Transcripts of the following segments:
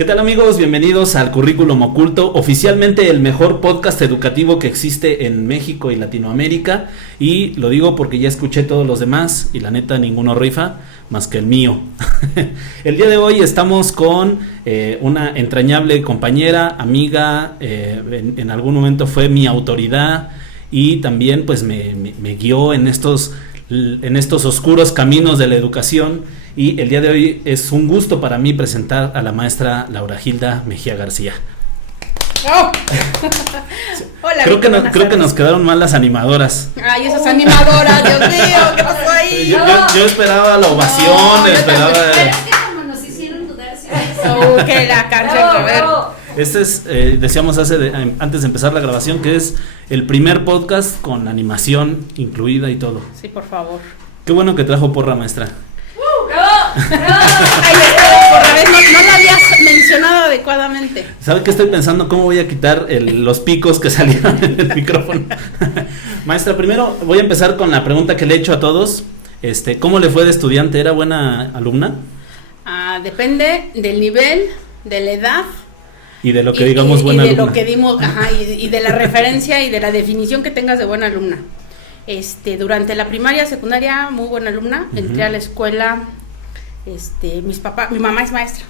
¿Qué tal, amigos? Bienvenidos al Currículum Oculto, oficialmente el mejor podcast educativo que existe en México y Latinoamérica, y lo digo porque ya escuché todos los demás y la neta ninguno rifa más que el mío. El día de hoy estamos con una entrañable compañera, amiga, en algún momento fue mi autoridad y también pues me guió en estos oscuros caminos de la educación, y el día de hoy es un gusto para mí presentar a la maestra Laura Gilda Mejía García. Oh. Hola, creo que nos quedaron mal las animadoras. Ay, esas animadoras, Dios mío, ¿qué pasó ahí? Yo esperaba la ovación, esperaba... Pero es que como nos hicieron dudar, que la canción, a ver. Este es, decíamos antes de empezar la grabación, que es el primer podcast con animación incluida y todo. Sí, por favor. Qué bueno que trajo porra, maestra. Ay, por la vez no la habías mencionado adecuadamente. ¿Sabe qué estoy pensando? ¿Cómo voy a quitar los picos que salieron en el micrófono? Maestra, primero voy a empezar con la pregunta que le he hecho a todos. ¿Cómo le fue de estudiante? ¿Era buena alumna? Depende del nivel, de la edad. Y de lo que digamos buena alumna. Y de lo que dimos, y de la referencia y de la definición que tengas de buena alumna. Durante la primaria, secundaria, muy buena alumna. Entré a la escuela, mi mamá es maestra.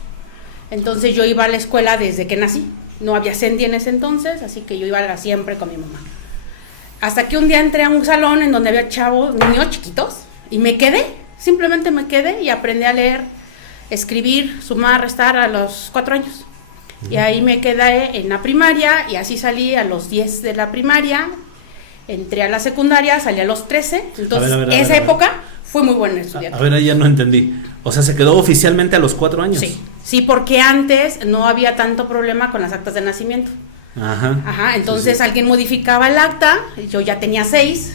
Entonces yo iba a la escuela desde que nací. No había Sendy en ese entonces, así que yo iba siempre con mi mamá. Hasta que un día entré a un salón en donde había niños chiquitos, y simplemente me quedé y aprendí a leer, escribir, sumar, restar a los 4 años. Y ahí me quedé en la primaria, y así salí a los 10 de la primaria, entré a la secundaria, salí a los 13, entonces esa época fue muy buena estudiante. A ver, ahí ya no entendí. O sea, ¿se quedó oficialmente a los 4 años? Sí, porque antes no había tanto problema con las actas de nacimiento. Ajá, entonces sí. Alguien modificaba el acta, yo ya tenía 6,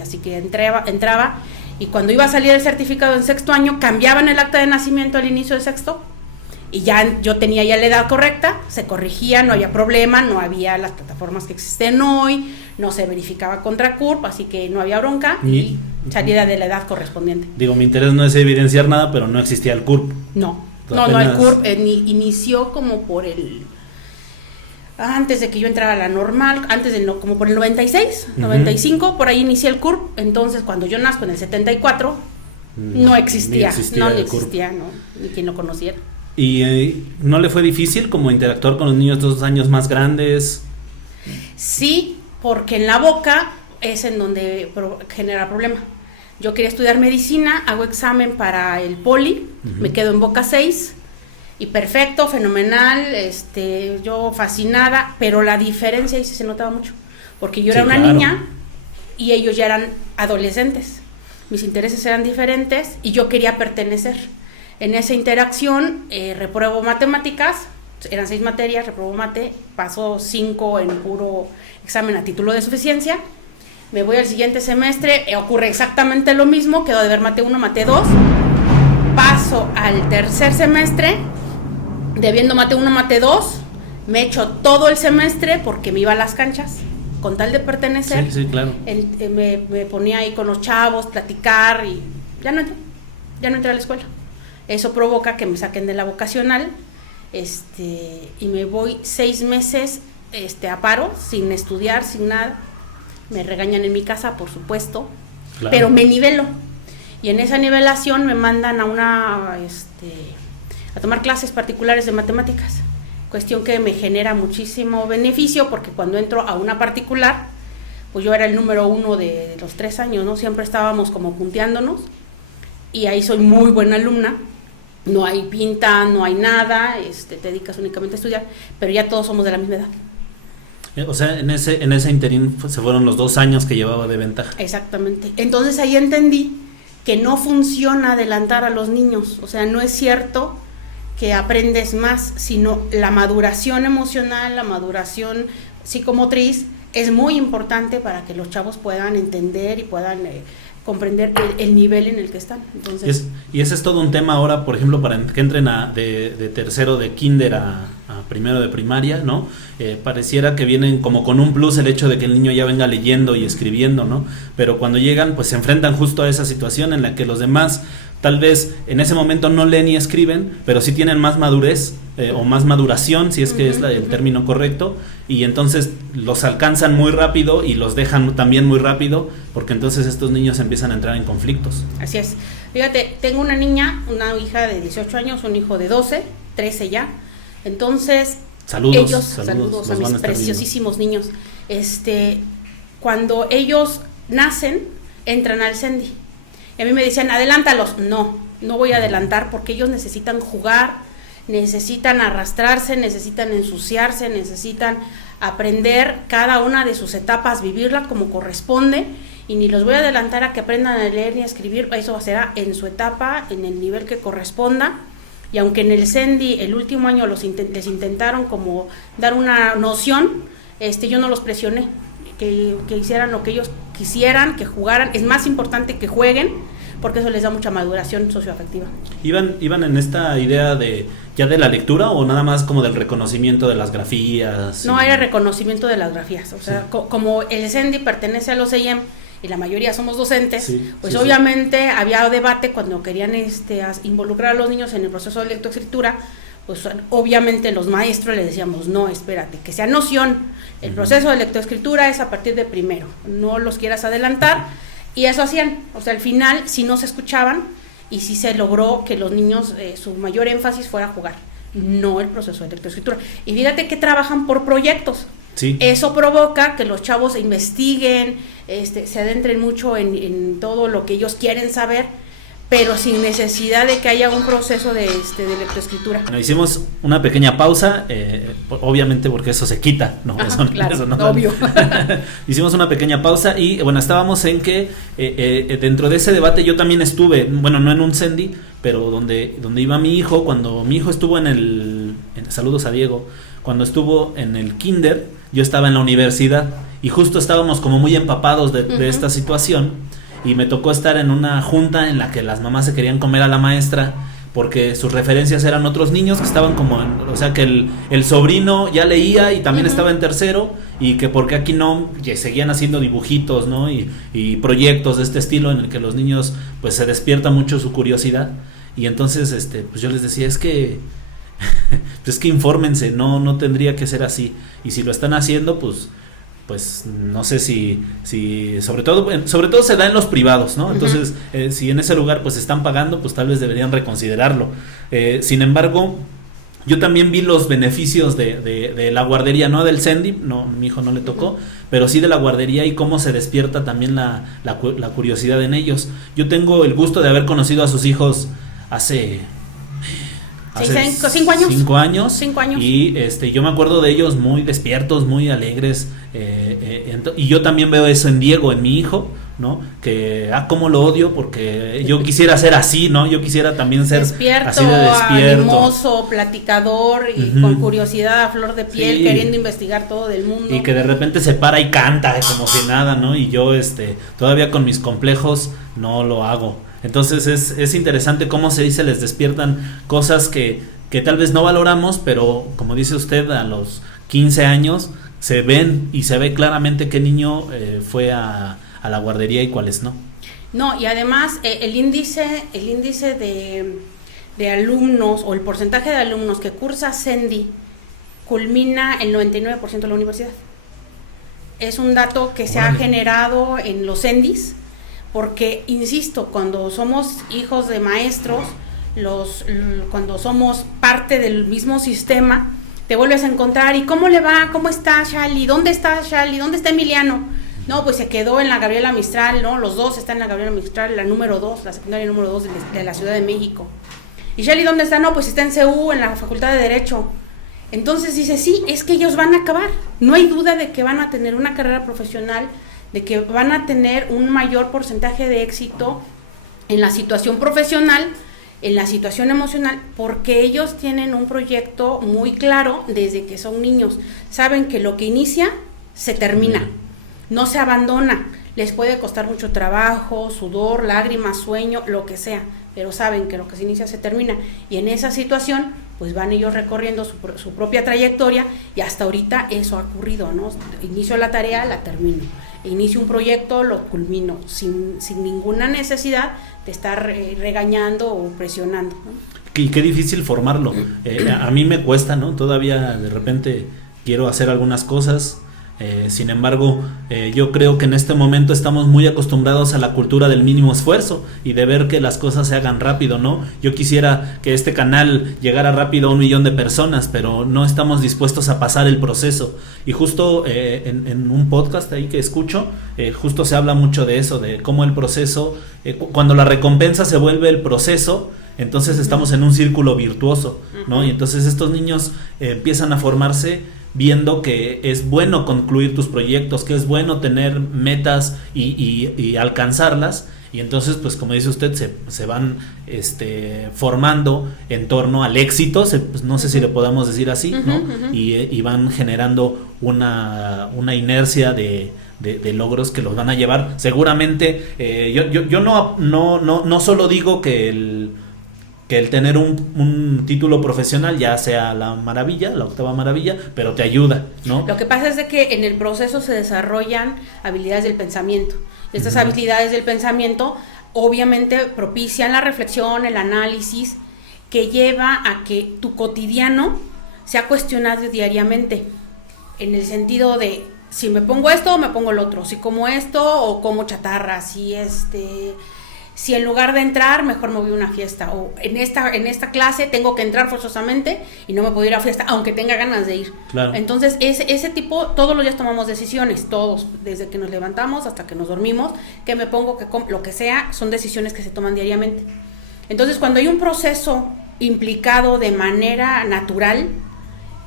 así que entraba, y cuando iba a salir el certificado en sexto año, cambiaban el acta de nacimiento al inicio de sexto, y ya yo tenía ya la edad correcta, se corrigía, no había problema, no había las plataformas que existen hoy, no se verificaba contra CURP, así que no había bronca, y salida de la edad correspondiente. Digo, mi interés no es evidenciar nada, pero no existía el CURP. No, el CURP inició como antes de que yo entrara a la normal, como por el 96, 95, por ahí inicié el CURP. Entonces cuando yo nazco en el 74, no existía, ni quien lo conociera. ¿Y no le fue difícil como interactuar con los niños 2 años más grandes? Sí, porque en la boca es en donde genera problema. Yo quería estudiar medicina, hago examen para el poli, me quedo en boca 6, y perfecto, fenomenal, yo fascinada, pero la diferencia ahí sí se notaba mucho, porque yo era una niña y ellos ya eran adolescentes, mis intereses eran diferentes y yo quería pertenecer. En esa interacción repruebo matemáticas, eran 6 materias, repruebo mate, paso 5 en puro examen a título de suficiencia, me voy al siguiente semestre, ocurre exactamente lo mismo, quedo de ver mate 1, mate 2, paso al tercer semestre, debiendo mate 1, mate 2, me echo todo el semestre porque me iba a las canchas, con tal de pertenecer. Sí, claro. Me ponía ahí con los chavos, platicar, y ya no entré a la escuela. Eso provoca que me saquen de la vocacional, y me voy 6 meses a paro, sin estudiar, sin nada. Me regañan en mi casa, por supuesto, claro. Pero me nivelo. Y en esa nivelación me mandan a tomar clases particulares de matemáticas. Cuestión que me genera muchísimo beneficio, porque cuando entro a una particular, pues yo era el número 1 de los 3 años, ¿no? Siempre estábamos como punteándonos, y ahí soy muy buena alumna. No hay pinta, no hay nada, te dedicas únicamente a estudiar, pero ya todos somos de la misma edad. O sea, en ese interín se fueron los 2 años que llevaba de ventaja. Exactamente. Entonces ahí entendí que no funciona adelantar a los niños. O sea, no es cierto que aprendes más, sino la maduración emocional, la maduración psicomotriz es muy importante para que los chavos puedan entender y puedan comprender el nivel en el que están. Entonces, y ese es todo un tema ahora, por ejemplo, para que entren de tercero de kinder a primero de primaria, ¿no? Pareciera que vienen como con un plus el hecho de que el niño ya venga leyendo y escribiendo, ¿no? Pero cuando llegan, pues se enfrentan justo a esa situación en la que los demás tal vez en ese momento no leen y escriben, pero sí tienen más madurez o más maduración, si es que es el término correcto, y entonces los alcanzan muy rápido y los dejan también muy rápido, porque entonces estos niños empiezan a entrar en conflictos. Así es. Fíjate, tengo una niña, una hija de 18 años, un hijo de 12, 13 ya. Entonces, saludos a mis preciosísimos niños. Cuando ellos nacen, entran al CENDI. Y a mí me decían, adelántalos. No voy a adelantar porque ellos necesitan jugar, necesitan arrastrarse, necesitan ensuciarse, necesitan aprender cada una de sus etapas, vivirla como corresponde, y ni los voy a adelantar a que aprendan a leer ni a escribir, eso será en su etapa, en el nivel que corresponda. Y aunque en el CENDI el último año les intentaron como dar una noción, yo no los presioné, que hicieran lo que ellos quisieran, que jugaran. Es más importante que jueguen, porque eso les da mucha maduración socioafectiva. ¿Iban en esta idea ya de la lectura o nada más como del reconocimiento de las grafías? No, era reconocimiento de las grafías. O sea, sí. Como el CENDI pertenece a los EIEM y la mayoría somos docentes, sí, pues sí, obviamente había debate cuando querían involucrar a los niños en el proceso de lectoescritura. Pues obviamente los maestros les decíamos, no, espérate, que sea noción. El proceso de lectoescritura es a partir de primero, no los quieras adelantar. Y eso hacían, o sea, al final sí no se escuchaban y sí se logró que los niños, su mayor énfasis fuera jugar, no el proceso de lectoescritura. Y fíjate que trabajan por proyectos. Sí. Eso provoca que los chavos investiguen, se adentren mucho en todo lo que ellos quieren saber, pero sin necesidad de que haya un proceso de lectoescritura. Bueno, hicimos una pequeña pausa, obviamente porque eso se quita, ¿no? Ajá, eso, claro, eso no, obvio. Hicimos una pequeña pausa y bueno, estábamos en que dentro de ese debate yo también estuve, bueno, no en un CENDI, pero donde iba mi hijo, cuando mi hijo estuvo saludos a Diego, cuando estuvo en el kinder, yo estaba en la universidad y justo estábamos como muy empapados de esta situación. Y me tocó estar en una junta en la que las mamás se querían comer a la maestra porque sus referencias eran otros niños que estaban como, o sea que el sobrino ya leía y también estaba en tercero, y que porque aquí no, y seguían haciendo dibujitos, ¿no? Y proyectos de este estilo en el que los niños pues se despierta mucho su curiosidad. Y entonces pues yo les decía, es que infórmense, no tendría que ser así, y si lo están haciendo pues no sé si sobre todo se da en los privados, ¿no? Entonces, si en ese lugar pues están pagando, pues tal vez deberían reconsiderarlo. Sin embargo, yo también vi los beneficios de la guardería, no del CENDI, no, mi hijo no le tocó, pero sí de la guardería y cómo se despierta también la curiosidad en ellos. Yo tengo el gusto de haber conocido a sus hijos hace 5 años. 5 años. 5 años. Y yo me acuerdo de ellos muy despiertos, muy alegres. Y yo también veo eso en Diego, en mi hijo, ¿no? Que, cómo lo odio, porque yo quisiera ser así, ¿no? Yo quisiera también ser despierto, así de despierto. Animoso, platicador y con curiosidad a flor de piel, sí, queriendo investigar todo del mundo. Y que de repente se para y canta como si nada, ¿no? Y yo, todavía con mis complejos no lo hago. Entonces es interesante cómo se les despiertan cosas que tal vez no valoramos, pero como dice usted, a los 15 años se ven y se ve claramente qué niño fue a la guardería y cuáles no. No, y además el índice de alumnos o el porcentaje de alumnos que cursa CENDI culmina el 99% de la universidad. Es un dato que se ha generado en los CENDIs. Porque, insisto, cuando somos hijos de maestros, cuando somos parte del mismo sistema, te vuelves a encontrar, ¿y cómo le va? ¿Cómo está Shali? ¿Dónde está Shali? ¿Dónde está Emiliano? No, pues se quedó en la Gabriela Mistral, ¿no? Los dos están en la Gabriela Mistral, la número 2, la secundaria número 2 de la Ciudad de México. ¿Y Shali dónde está? No, pues está en CU, en la Facultad de Derecho. Entonces dice, sí, es que ellos van a acabar. No hay duda de que van a tener una carrera profesional, de que van a tener un mayor porcentaje de éxito en la situación profesional, en la situación emocional, porque ellos tienen un proyecto muy claro desde que son niños. Saben que lo que inicia, se termina, no se abandona. Les puede costar mucho trabajo, sudor, lágrimas, sueño, lo que sea, pero saben que lo que se inicia se termina, y en esa situación pues van ellos recorriendo su propia trayectoria, y hasta ahorita eso ha ocurrido, ¿no? Inicio la tarea, la termino, inicio un proyecto, lo culmino, sin ninguna necesidad de estar regañando o presionando, ¿no? Y qué difícil formarlo. A mí me cuesta, ¿no? Todavía de repente quiero hacer algunas cosas. Sin embargo, yo creo que en este momento estamos muy acostumbrados a la cultura del mínimo esfuerzo y de ver que las cosas se hagan rápido, ¿no? Yo quisiera que este canal llegara rápido a 1 millón de personas, pero no estamos dispuestos a pasar el proceso. Y justo en un podcast ahí que escucho, justo se habla mucho de eso, de cómo el proceso, cuando la recompensa se vuelve el proceso, entonces estamos en un círculo virtuoso, ¿no? Y entonces estos niños empiezan a formarse viendo que es bueno concluir tus proyectos, que es bueno tener metas y alcanzarlas, y entonces pues como dice usted se van formando en torno al éxito, pues, no sé si le podamos decir así, ¿no? Y van generando una inercia de logros que los van a llevar seguramente. Yo no solo digo que el tener un título profesional ya sea la maravilla, la octava maravilla, pero te ayuda, ¿no? Lo que pasa es de que en el proceso se desarrollan habilidades del pensamiento. Estas habilidades del pensamiento obviamente propician la reflexión, el análisis, que lleva a que tu cotidiano sea cuestionado diariamente, en el sentido de si me pongo esto o me pongo el otro, si como esto o como chatarra, si en lugar de entrar, mejor me voy a una fiesta, o en esta clase tengo que entrar forzosamente y no me puedo ir a fiesta, aunque tenga ganas de ir. Claro. Entonces, ese tipo, todos los días tomamos decisiones, todos, desde que nos levantamos hasta que nos dormimos, que me pongo, lo que sea, son decisiones que se toman diariamente. Entonces, cuando hay un proceso implicado de manera natural,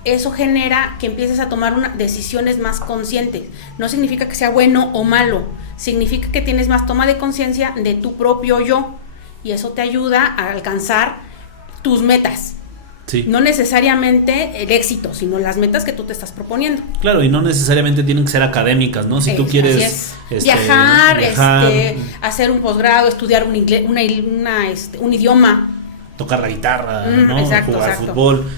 eso genera que empieces a tomar decisiones más conscientes. No significa que sea bueno o malo, significa que tienes más toma de conciencia de tu propio yo, y eso te ayuda a alcanzar tus metas. Sí. No necesariamente el éxito, sino las metas que tú te estás proponiendo. Claro, y no necesariamente tienen que ser académicas, ¿no? Si tú quieres viajar, hacer un posgrado, estudiar un idioma, tocar la guitarra, ¿no? Exacto, jugar fútbol.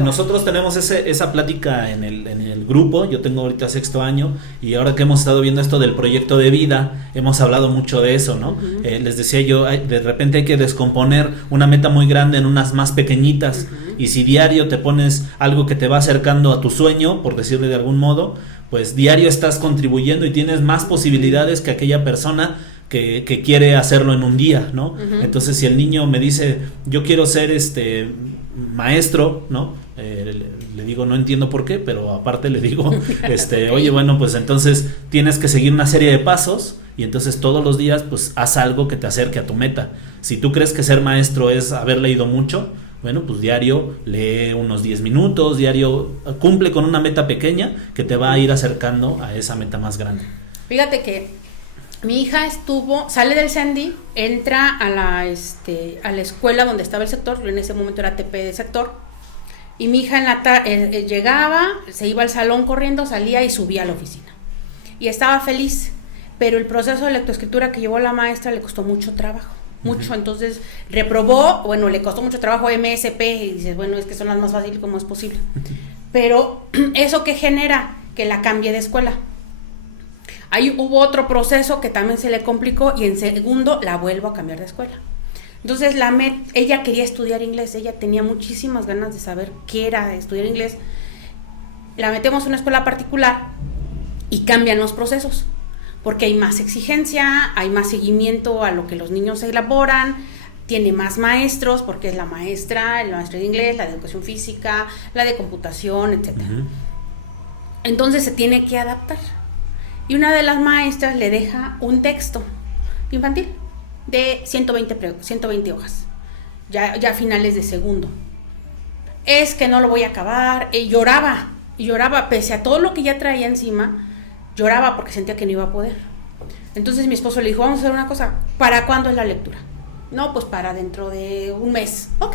Nosotros tenemos esa plática en el grupo. Yo tengo ahorita 6º año, y ahora que hemos estado viendo esto del proyecto de vida, hemos hablado mucho de eso, ¿no? Les decía yo, de repente hay que descomponer una meta muy grande en unas más pequeñitas, y si diario te pones algo que te va acercando a tu sueño, por decirle de algún modo, pues diario estás contribuyendo y tienes más posibilidades que aquella persona que quiere hacerlo en un día, ¿no? Entonces, si el niño me dice, yo quiero ser maestro, ¿no? Le digo, no entiendo por qué, pero aparte le digo, oye, bueno, pues entonces tienes que seguir una serie de pasos, y entonces todos los días, pues haz algo que te acerque a tu meta. Si tú crees que ser maestro es haber leído mucho, bueno, pues diario lee unos 10 minutos, diario cumple con una meta pequeña que te va a ir acercando a esa meta más grande. Fíjate que mi hija sale del CENDI, entra a la escuela donde estaba el sector, en ese momento era TP de sector, y mi hija llegaba, se iba al salón corriendo, salía y subía a la oficina. Y estaba feliz, pero el proceso de lectoescritura que llevó la maestra le costó mucho trabajo, mucho, entonces reprobó, le costó mucho trabajo MSP, y dices, bueno, es que son las más fáciles, ¿cómo es posible? Pero eso que genera que la cambie de escuela. Ahí hubo otro proceso que también se le complicó, y en segundo la vuelvo a cambiar de escuela. Entonces ella quería estudiar inglés, ella tenía muchísimas ganas de saber qué era estudiar inglés. La metemos en una escuela particular y cambian los procesos, porque hay más exigencia, hay más seguimiento a lo que los niños elaboran, tiene más maestros, porque es la maestra de inglés, la de educación física, la de computación, etc. Entonces se tiene que adaptar. Y una de las maestras le deja un texto infantil de 120 hojas, ya a finales de segundo. Es que no lo voy a acabar, y lloraba, pese a todo lo que ya traía encima, lloraba porque sentía que no iba a poder. Entonces mi esposo le dijo, vamos a hacer una cosa, ¿para cuándo es la lectura? No, pues para dentro de un mes. Ok.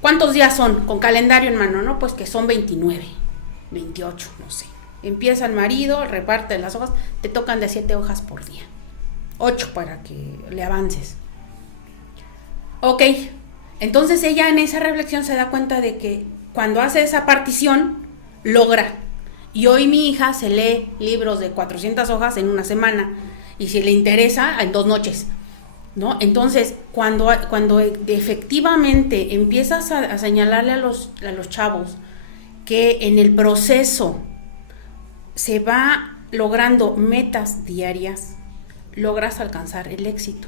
¿Cuántos días son? Con calendario en mano, ¿no? Pues que son 29, 28, no sé. Empieza el marido, reparte las hojas, te tocan de 7 hojas por día, 8 para que le avances. Ok, entonces ella en esa reflexión se da cuenta de que cuando hace esa partición, logra. Y hoy mi hija se lee libros de 400 hojas en una semana, y si le interesa, en 2 noches, ¿no? Entonces, cuando efectivamente empiezas a señalarle a los chavos que en el proceso se va logrando metas diarias, logras alcanzar el éxito,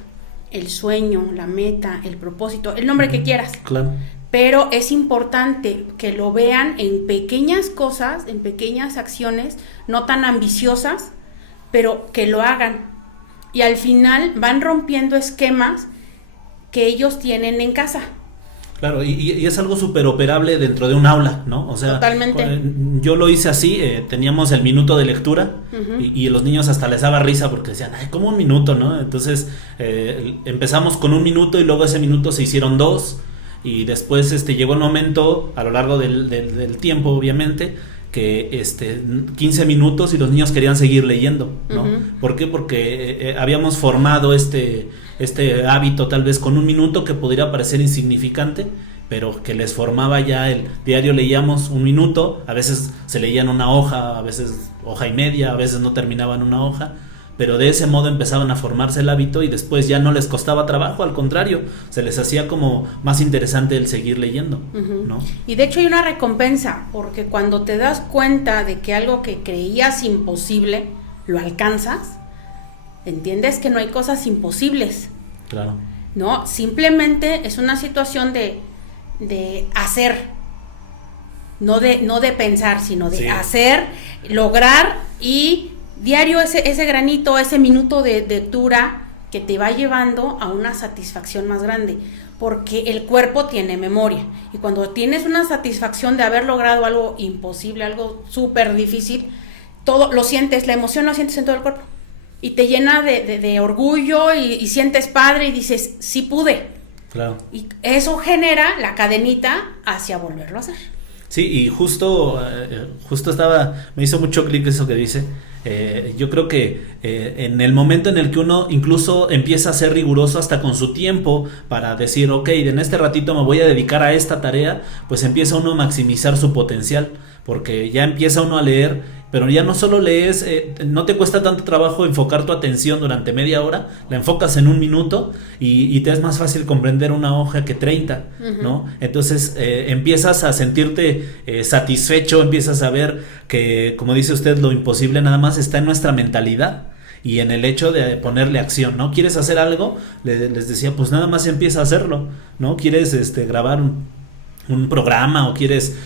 el sueño, la meta, el propósito, el nombre que quieras. Claro. Pero es importante que lo vean en pequeñas cosas, en pequeñas acciones, no tan ambiciosas, pero que lo hagan. Y al final van rompiendo esquemas que ellos tienen en casa. Claro, y es algo súper operable dentro de un aula, ¿no? O sea, totalmente. Yo lo hice así, teníamos el minuto de lectura, Uh-huh. y los niños hasta les daba risa porque decían, ay, ¿cómo un minuto, no? Entonces empezamos con 1 minuto y luego ese minuto se hicieron 2, y después llegó un momento a lo largo del tiempo, obviamente, que 15 minutos y los niños querían seguir leyendo, ¿no? Uh-huh. ¿Por qué? Porque habíamos formado este hábito tal vez con 1 minuto que podría parecer insignificante, pero que les formaba ya el diario. Leíamos 1 minuto, a veces se leían una hoja, a veces hoja y media, a veces no terminaban una hoja, pero de ese modo empezaban a formarse el hábito y después ya no les costaba trabajo, al contrario, se les hacía como más interesante el seguir leyendo, Uh-huh. ¿no? Y de hecho hay una recompensa, porque cuando te das cuenta de que algo que creías imposible, lo alcanzas, entiendes que no hay cosas imposibles, Claro. ¿no? Simplemente es una situación de hacer, no de pensar, sino de Sí. hacer, lograr, y diario ese granito, ese minuto de lectura que te va llevando a una satisfacción más grande, porque el cuerpo tiene memoria, y cuando tienes una satisfacción de haber logrado algo imposible, algo súper difícil, todo lo sientes, la emoción lo sientes en todo el cuerpo, y te llena de orgullo, y sientes padre, y dices, sí pude, Claro. y eso genera la cadenita hacia volverlo a hacer. Sí, y justo me hizo mucho clic eso que dice. Yo creo que en el momento en el que uno incluso empieza a ser riguroso hasta con su tiempo para decir, ok, en este ratito me voy a dedicar a esta tarea, pues empieza uno a maximizar su potencial, porque ya empieza uno a leer, pero ya no solo lees, no te cuesta tanto trabajo enfocar tu atención durante media hora, la enfocas en 1 minuto y te es más fácil comprender una hoja que 30, Uh-huh. ¿no? Entonces empiezas a sentirte satisfecho, empiezas a ver que, como dice usted, lo imposible nada más está en nuestra mentalidad y en el hecho de ponerle acción, ¿no? ¿Quieres hacer algo? Les decía, pues nada más empieza a hacerlo, ¿no? ¿Quieres grabar un programa o quieres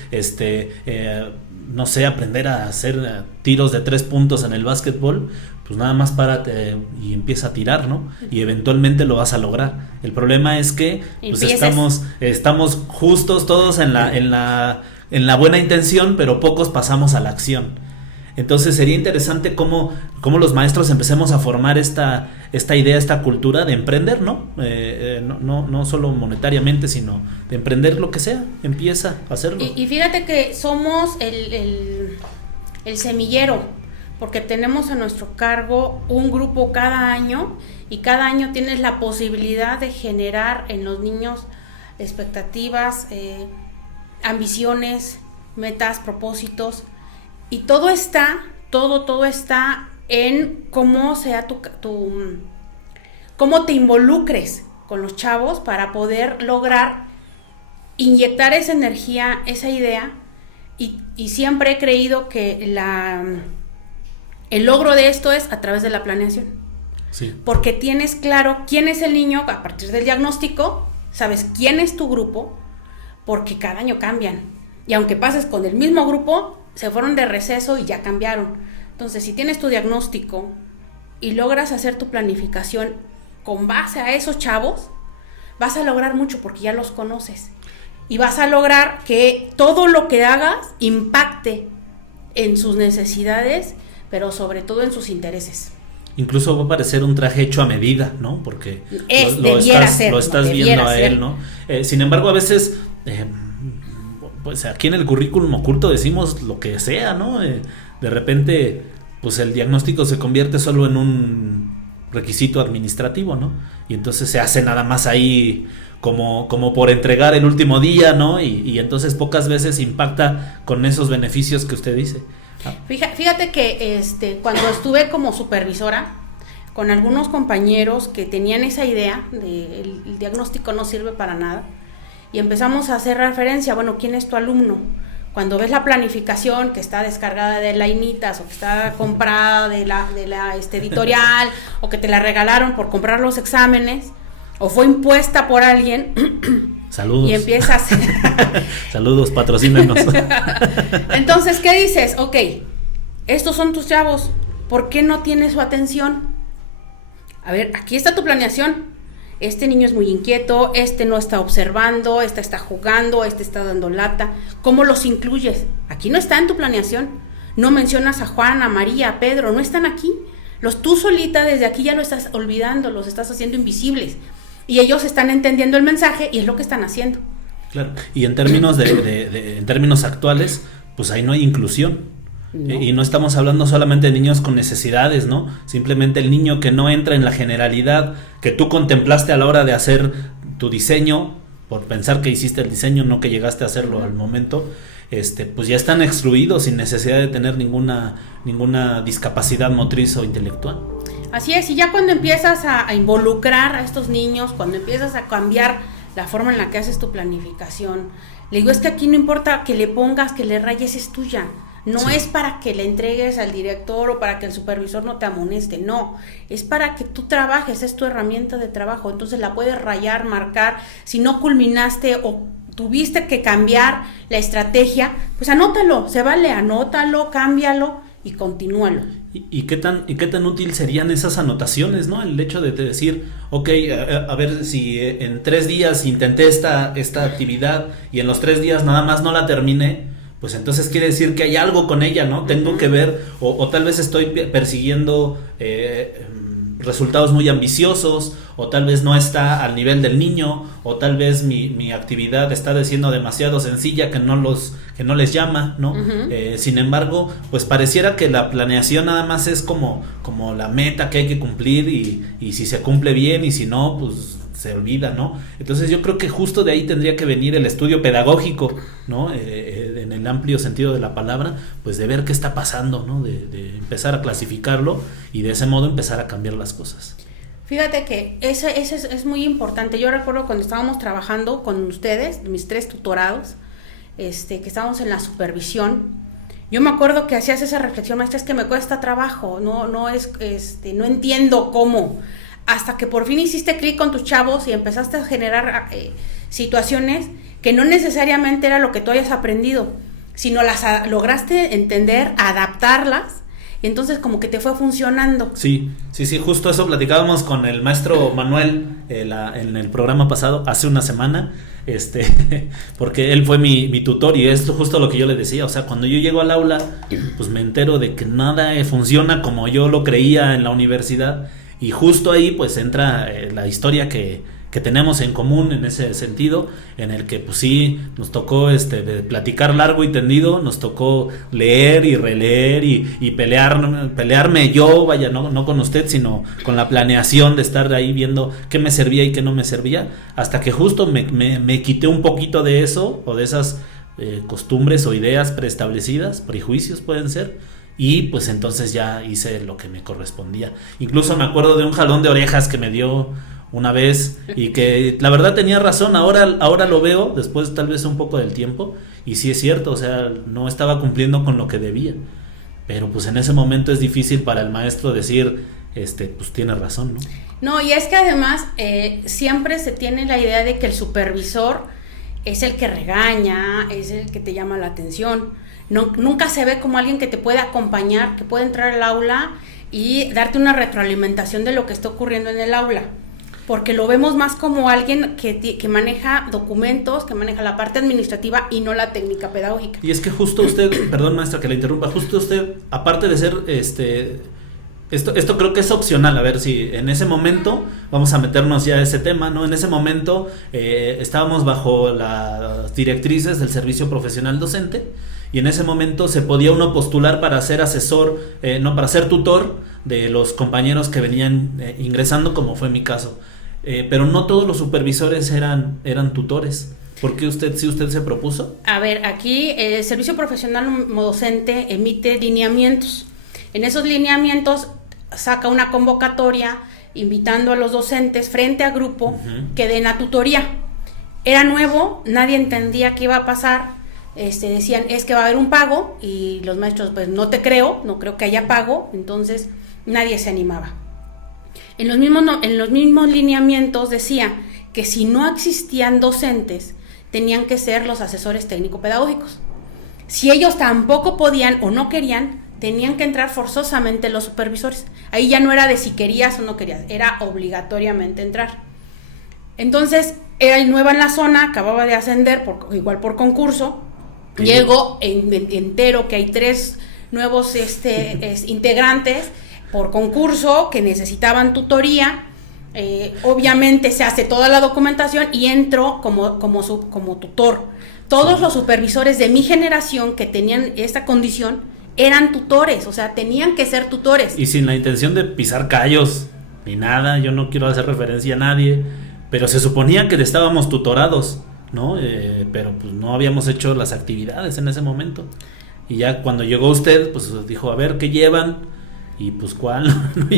no sé, aprender a hacer tiros de 3 puntos en el básquetbol? Pues nada más párate y empieza a tirar, ¿no? Y eventualmente lo vas a lograr. El problema es que pues estamos justos todos en la buena intención, pero pocos pasamos a la acción. Entonces sería interesante cómo los maestros empecemos a formar esta idea, esta cultura de emprender, ¿no? No solo monetariamente, sino de emprender lo que sea. Empieza a hacerlo. Y fíjate que somos el semillero, porque tenemos a nuestro cargo un grupo cada año, y cada año tienes la posibilidad de generar en los niños expectativas, ambiciones, metas, propósitos. Y todo está en cómo sea cómo te involucres con los chavos para poder lograr inyectar esa energía, esa idea. Y siempre he creído que el logro de esto es a través de la planeación. Sí. Porque tienes claro quién es el niño a partir del diagnóstico, sabes quién es tu grupo, porque cada año cambian. Y aunque pases con el mismo grupo, se fueron de receso y ya cambiaron. Entonces, si tienes tu diagnóstico y logras hacer tu planificación con base a esos chavos, vas a lograr mucho porque ya los conoces. Y vas a lograr que todo lo que hagas impacte en sus necesidades, pero sobre todo en sus intereses. Incluso va a parecer un traje hecho a medida, ¿no? Porque lo estás viendo a él, ¿no? Sin embargo, a veces... pues aquí en el currículum oculto decimos lo que sea, ¿no? De repente, pues el diagnóstico se convierte solo en un requisito administrativo, ¿no? Y entonces se hace nada más ahí como por entregar el último día, ¿no? Y entonces pocas veces impacta con esos beneficios que usted dice. Fíjate que cuando estuve como supervisora con algunos compañeros que tenían esa idea de el diagnóstico no sirve para nada, y empezamos a hacer referencia, bueno, ¿quién es tu alumno? Cuando ves la planificación que está descargada de Lainitas o que está comprada de la editorial o que te la regalaron por comprar los exámenes o fue impuesta por alguien. Saludos. Y empiezas. Saludos, patrocínenos. Entonces, ¿qué dices? Ok, estos son tus chavos, ¿por qué no tienes su atención? A ver, aquí está tu planeación. Este niño es muy inquieto, no está observando, está jugando, está dando lata. ¿Cómo los incluyes? Aquí no está en tu planeación. No mencionas a Juan, a María, a Pedro, no están aquí. Tú solita desde aquí ya lo estás olvidando, los estás haciendo invisibles. Y ellos están entendiendo el mensaje y es lo que están haciendo. Claro, y en términos en términos actuales, pues ahí no hay inclusión. No. Y no estamos hablando solamente de niños con necesidades, ¿no? Simplemente el niño que no entra en la generalidad que tú contemplaste a la hora de hacer tu diseño, por pensar que hiciste el diseño, no que llegaste a hacerlo al momento, pues ya están excluidos sin necesidad de tener ninguna discapacidad motriz o intelectual. Así es, y ya cuando empiezas a involucrar a estos niños, cuando empiezas a cambiar la forma en la que haces tu planificación, le digo, es que aquí no importa que le pongas, que le rayes, es tuya. No sí. Es para que le entregues al director o para que el supervisor no te amoneste, no, es para que tú trabajes, es tu herramienta de trabajo, entonces la puedes rayar, marcar, si no culminaste o tuviste que cambiar la estrategia, pues anótalo, se vale, anótalo, cámbialo y continúalo. ¿Y qué tan útil serían esas anotaciones, ¿no? El hecho de decir, ok, a ver si en 3 días intenté esta actividad y en los 3 días nada más no la terminé, pues entonces quiere decir que hay algo con ella, ¿no? Tengo que ver, o tal vez estoy persiguiendo resultados muy ambiciosos, o tal vez no está al nivel del niño, o tal vez mi actividad está siendo demasiado sencilla que no les llama, ¿no? Sin embargo, pues pareciera que la planeación nada más es como la meta que hay que cumplir y si se cumple bien y si no, pues se olvida, ¿no? Entonces yo creo que justo de ahí tendría que venir el estudio pedagógico, ¿no? En el amplio sentido de la palabra, pues de ver qué está pasando, ¿no? De empezar a clasificarlo y de ese modo empezar a cambiar las cosas. Fíjate que ese es muy importante. Yo recuerdo cuando estábamos trabajando con ustedes, mis 3 tutorados, que estábamos en la supervisión, yo me acuerdo que hacías esa reflexión, maestra, es que me cuesta trabajo, no entiendo cómo. Hasta que por fin hiciste clic con tus chavos y empezaste a generar situaciones que no necesariamente era lo que tú hayas aprendido, sino las lograste entender, adaptarlas, y entonces como que te fue funcionando. Sí, justo eso platicábamos con el maestro Manuel en el programa pasado, hace una semana, porque él fue mi tutor y es justo lo que yo le decía, o sea, cuando yo llego al aula, pues me entero de que nada funciona como yo lo creía en la universidad. Y justo ahí pues entra la historia que tenemos en común en ese sentido, en el que pues sí, nos tocó platicar largo y tendido, nos tocó leer y releer y pelearme yo, vaya, no con usted, sino con la planeación de estar ahí viendo qué me servía y qué no me servía, hasta que justo me quité un poquito de eso, o de esas costumbres o ideas preestablecidas, prejuicios pueden ser. Y pues entonces ya hice lo que me correspondía. Incluso me acuerdo de un jalón de orejas que me dio una vez y que la verdad tenía razón. Ahora lo veo, después tal vez un poco del tiempo, y sí es cierto, o sea, no estaba cumpliendo con lo que debía. Pero pues en ese momento es difícil para el maestro decir, pues tiene razón, ¿no? No, y es que además siempre se tiene la idea de que el supervisor es el que regaña, es el que te llama la atención. No, nunca se ve como alguien que te puede acompañar, que puede entrar al aula y darte una retroalimentación de lo que está ocurriendo en el aula, porque lo vemos más como alguien que maneja documentos, que maneja la parte administrativa y no la técnica pedagógica. Y es que justo usted, perdón maestra que la interrumpa, justo usted, aparte de ser esto creo que es opcional, a ver si en ese momento vamos a meternos ya a ese tema, ¿no? En ese momento estábamos bajo las directrices del servicio profesional docente y en ese momento se podía uno postular para ser asesor, para ser tutor de los compañeros que venían ingresando, como fue mi caso. Pero no todos los supervisores eran tutores. ¿Por qué usted se propuso? A ver, aquí el Servicio Profesional Docente emite lineamientos. En esos lineamientos saca una convocatoria invitando a los docentes frente a grupo que den la tutoría. Era nuevo, nadie entendía qué iba a pasar. Decían, es que va a haber un pago, y los maestros, pues no creo que haya pago, entonces nadie se animaba. En los mismos lineamientos decía que si no existían docentes, tenían que ser los asesores técnico-pedagógicos. Si ellos tampoco podían o no querían, tenían que entrar forzosamente los supervisores. Ahí ya no era de si querías o no querías, era obligatoriamente entrar. Entonces, era nueva en la zona, acababa de ascender, igual por concurso. Sí. Llego, entero que hay 3 nuevos integrantes por concurso que necesitaban tutoría. Obviamente se hace toda la documentación y entro como tutor. Todos los supervisores de mi generación que tenían esta condición eran tutores, o sea, tenían que ser tutores. Y sin la intención de pisar callos ni nada, yo no quiero hacer referencia a nadie, pero se suponía que estábamos tutorados, ¿no? Pero pues no habíamos hecho las actividades en ese momento. Y ya cuando llegó usted, pues dijo, a ver, ¿qué llevan? Y pues, ¿cuál? No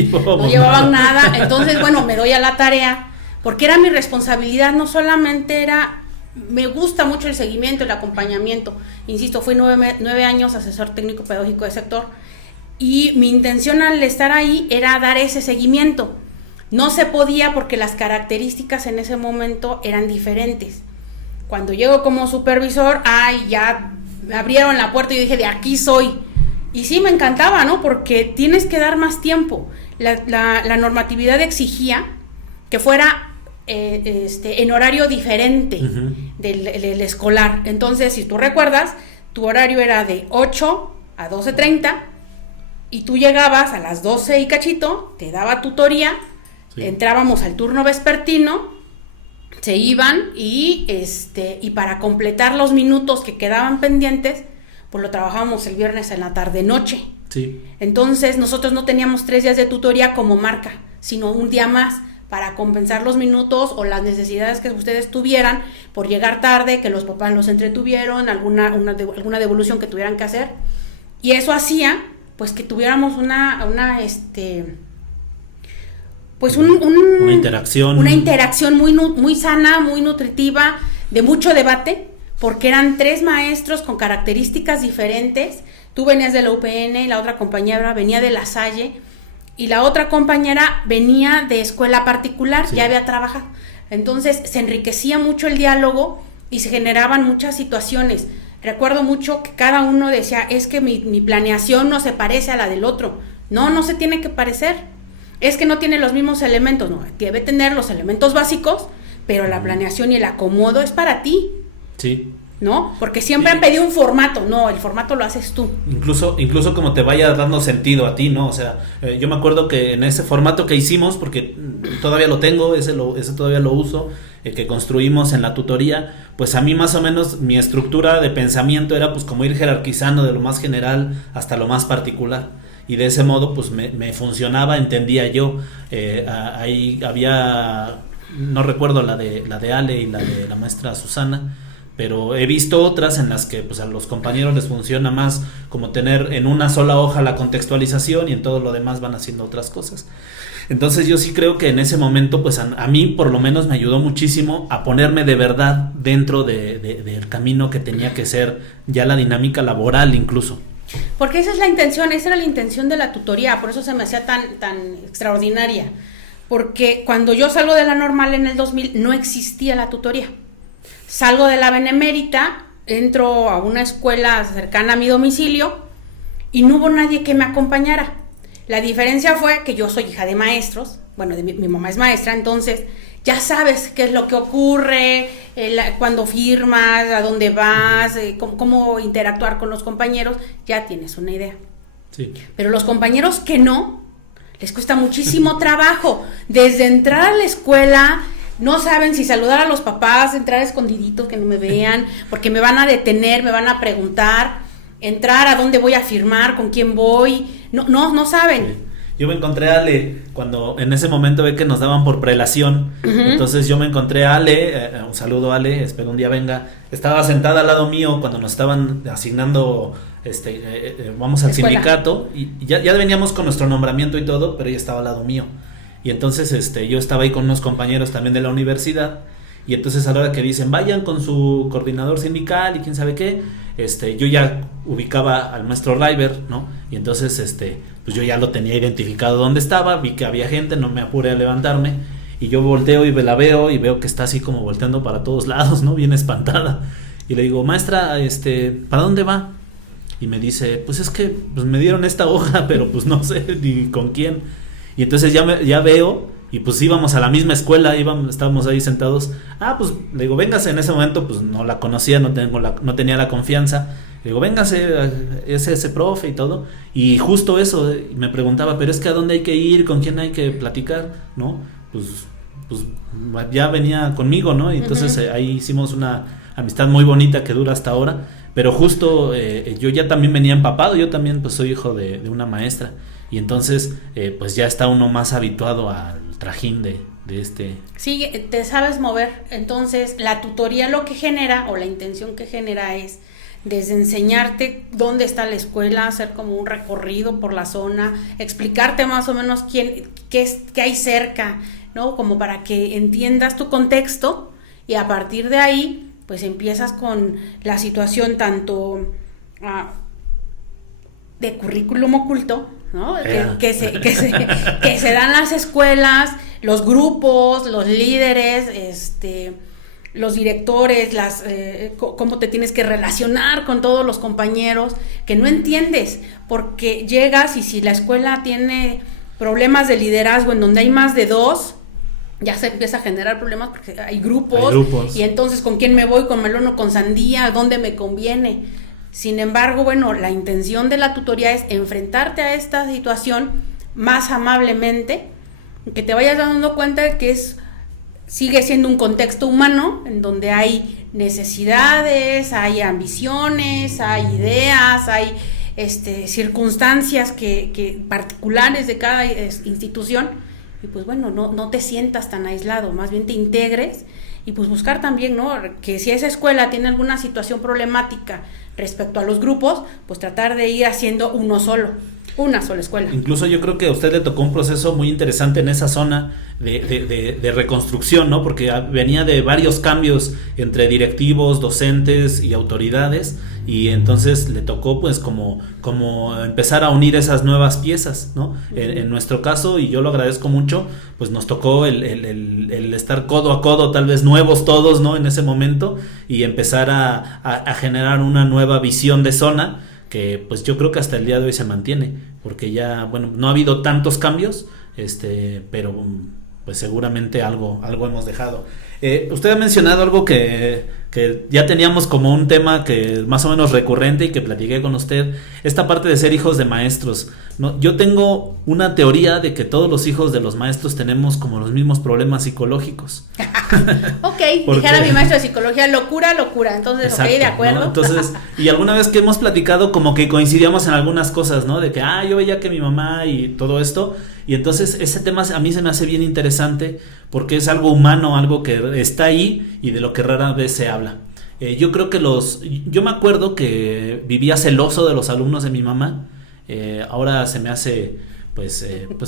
llevaban nada. Entonces, bueno, me doy a la tarea, porque era mi responsabilidad, no solamente me gusta mucho el seguimiento, el acompañamiento. Insisto, fui 9 años asesor técnico pedagógico de sector, y mi intención al estar ahí era dar ese seguimiento. No se podía porque las características en ese momento eran diferentes. Cuando llego como supervisor, ya me abrieron la puerta y yo dije, de aquí soy. Y sí, me encantaba, ¿no? Porque tienes que dar más tiempo. La normatividad exigía que fuera en horario diferente del escolar. Entonces, si tú recuerdas, tu horario era de 8 a 12:30 y tú llegabas a las 12 y cachito, te daba tutoría, entrábamos al turno vespertino, se iban y para completar los minutos que quedaban pendientes, pues lo trabajábamos el viernes en la tarde-noche. Sí. Entonces, nosotros no teníamos 3 días de tutoría como marca, sino un día más para compensar los minutos o las necesidades que ustedes tuvieran por llegar tarde, que los papás los entretuvieron, alguna devolución que tuvieran que hacer. Y eso hacía, pues, que tuviéramos una interacción muy sana, muy nutritiva, de mucho debate, porque eran 3 maestros con características diferentes. Tú venías de la UPN y la otra compañera venía de La Salle, y la otra compañera venía de escuela particular, ya había trabajado. Entonces se enriquecía mucho el diálogo y se generaban muchas situaciones. Recuerdo mucho que cada uno decía, es que mi planeación no se parece a la del otro. No se tiene que parecer. Es que no tiene los mismos elementos. No, debe tener los elementos básicos, pero la planeación y el acomodo es para ti. Sí. ¿No? Porque siempre han pedido un formato. No, el formato lo haces tú. Incluso como te vaya dando sentido a ti, ¿no? O sea, yo me acuerdo que en ese formato que hicimos, porque todavía lo tengo, ese todavía lo uso, que construimos en la tutoría, pues a mí más o menos mi estructura de pensamiento era pues como ir jerarquizando de lo más general hasta lo más particular. Y de ese modo pues me funcionaba, entendía yo. Ahí había, no recuerdo la de Ale y la de la maestra Susana, pero he visto otras en las que pues a los compañeros les funciona más como tener en una sola hoja la contextualización y en todo lo demás van haciendo otras cosas. Entonces yo sí creo que en ese momento pues a mí por lo menos me ayudó muchísimo a ponerme de verdad dentro del camino que tenía que ser ya la dinámica laboral incluso. Porque esa era la intención de la tutoría, por eso se me hacía tan extraordinaria. Porque cuando yo salgo de la normal en el 2000 no existía la tutoría. Salgo de la Benemérita, entro a una escuela cercana a mi domicilio y no hubo nadie que me acompañara. La diferencia fue que yo soy hija de maestros, bueno, mi mamá es maestra, entonces ya sabes qué es lo que ocurre, cuando firmas, a dónde vas, cómo interactuar con los compañeros, ya tienes una idea. Sí. Pero los compañeros que no, les cuesta muchísimo trabajo, desde entrar a la escuela. No saben si saludar a los papás, entrar escondiditos, que no me vean, porque me van a detener, me van a preguntar. entrar, a dónde voy a firmar, con quién voy, no saben. Sí. Yo me encontré a Ale cuando en ese momento ve que nos daban por prelación. Entonces yo me encontré a Ale, un saludo Ale, espero un día venga. Estaba sentada al lado mío cuando nos estaban asignando, vamos al Escuela. sindicato, y ya veníamos con nuestro nombramiento y todo, pero ella estaba al lado mío. Y entonces yo estaba ahí con unos compañeros también de la universidad. Y entonces a la hora que dicen vayan con su coordinador sindical y quién sabe qué, yo ya ubicaba al maestro River, ¿no? Y entonces pues yo ya lo tenía identificado dónde estaba, vi que había gente, no me apuré a levantarme, y yo volteo y la veo y veo que está así como volteando para todos lados, ¿no? Bien espantada. Y le digo, maestra, ¿para dónde va? Y me dice, pues es que pues me dieron esta hoja, pero pues no sé ni con quién. Y entonces ya veo. Y pues íbamos a la misma escuela, estábamos ahí sentados. Pues le digo, véngase. En ese momento pues no la conocía, no tenía la confianza. Le digo, véngase, es ese profe y todo. Y justo eso, me preguntaba, pero es que ¿a dónde hay que ir? ¿Con quién hay que platicar? ¿No? Pues ya venía conmigo, ¿no? Y entonces ahí hicimos una amistad muy bonita que dura hasta ahora. Pero justo yo ya también venía empapado, yo también pues soy hijo de una maestra. Y entonces pues ya está uno más habituado al trajín de este. Sí, te sabes mover. Entonces la tutoría lo que genera, o la intención que genera, es desde enseñarte dónde está la escuela, hacer como un recorrido por la zona, explicarte más o menos qué hay cerca, ¿no? Como para que entiendas tu contexto, y a partir de ahí pues empiezas con la situación tanto de currículum oculto, ¿no? Que se dan las escuelas, los grupos, los líderes, los directores, cómo te tienes que relacionar con todos los compañeros, que no entiendes, porque llegas y si la escuela tiene problemas de liderazgo en donde hay más de 2, ya se empieza a generar problemas porque hay grupos. Y entonces ¿con quién me voy? ¿Con melón o con sandía? ¿Dónde me conviene? Sin embargo, bueno, la intención de la tutoría es enfrentarte a esta situación más amablemente, que te vayas dando cuenta de que sigue siendo un contexto humano en donde hay necesidades, hay ambiciones, hay ideas, hay circunstancias que particulares de cada institución, y pues bueno, no te sientas tan aislado, más bien te integres, y pues buscar también, ¿no? Que si esa escuela tiene alguna situación problemática respecto a los grupos, pues tratar de ir haciendo una sola escuela. Incluso yo creo que a usted le tocó un proceso muy interesante en esa zona de reconstrucción, ¿no? Porque venía de varios cambios entre directivos, docentes y autoridades, y entonces le tocó pues como empezar a unir esas nuevas piezas, ¿no? En nuestro caso, y yo lo agradezco mucho, pues nos tocó el estar codo a codo, tal vez nuevos todos, ¿no? En ese momento, y empezar a generar una nueva visión de zona, que pues yo creo que hasta el día de hoy se mantiene, porque ya, bueno, no ha habido tantos cambios, pero pues seguramente algo hemos dejado. Usted ha mencionado algo que ya teníamos como un tema que más o menos recurrente y que platiqué con usted, esta parte de ser hijos de maestros, ¿no? Yo tengo una teoría de que todos los hijos de los maestros tenemos como los mismos problemas psicológicos. Ok, dijera mi maestro de psicología, locura, entonces, exacto, ok, de acuerdo, ¿no? Entonces, y alguna vez que hemos platicado como que coincidíamos en algunas cosas, ¿no? De que, yo veía que mi mamá y todo esto, y entonces ese tema a mí se me hace bien interesante porque es algo humano, algo que está ahí y de lo que rara vez se habla. Yo creo que yo me acuerdo que vivía celoso de los alumnos de mi mamá. Ahora se me hace pues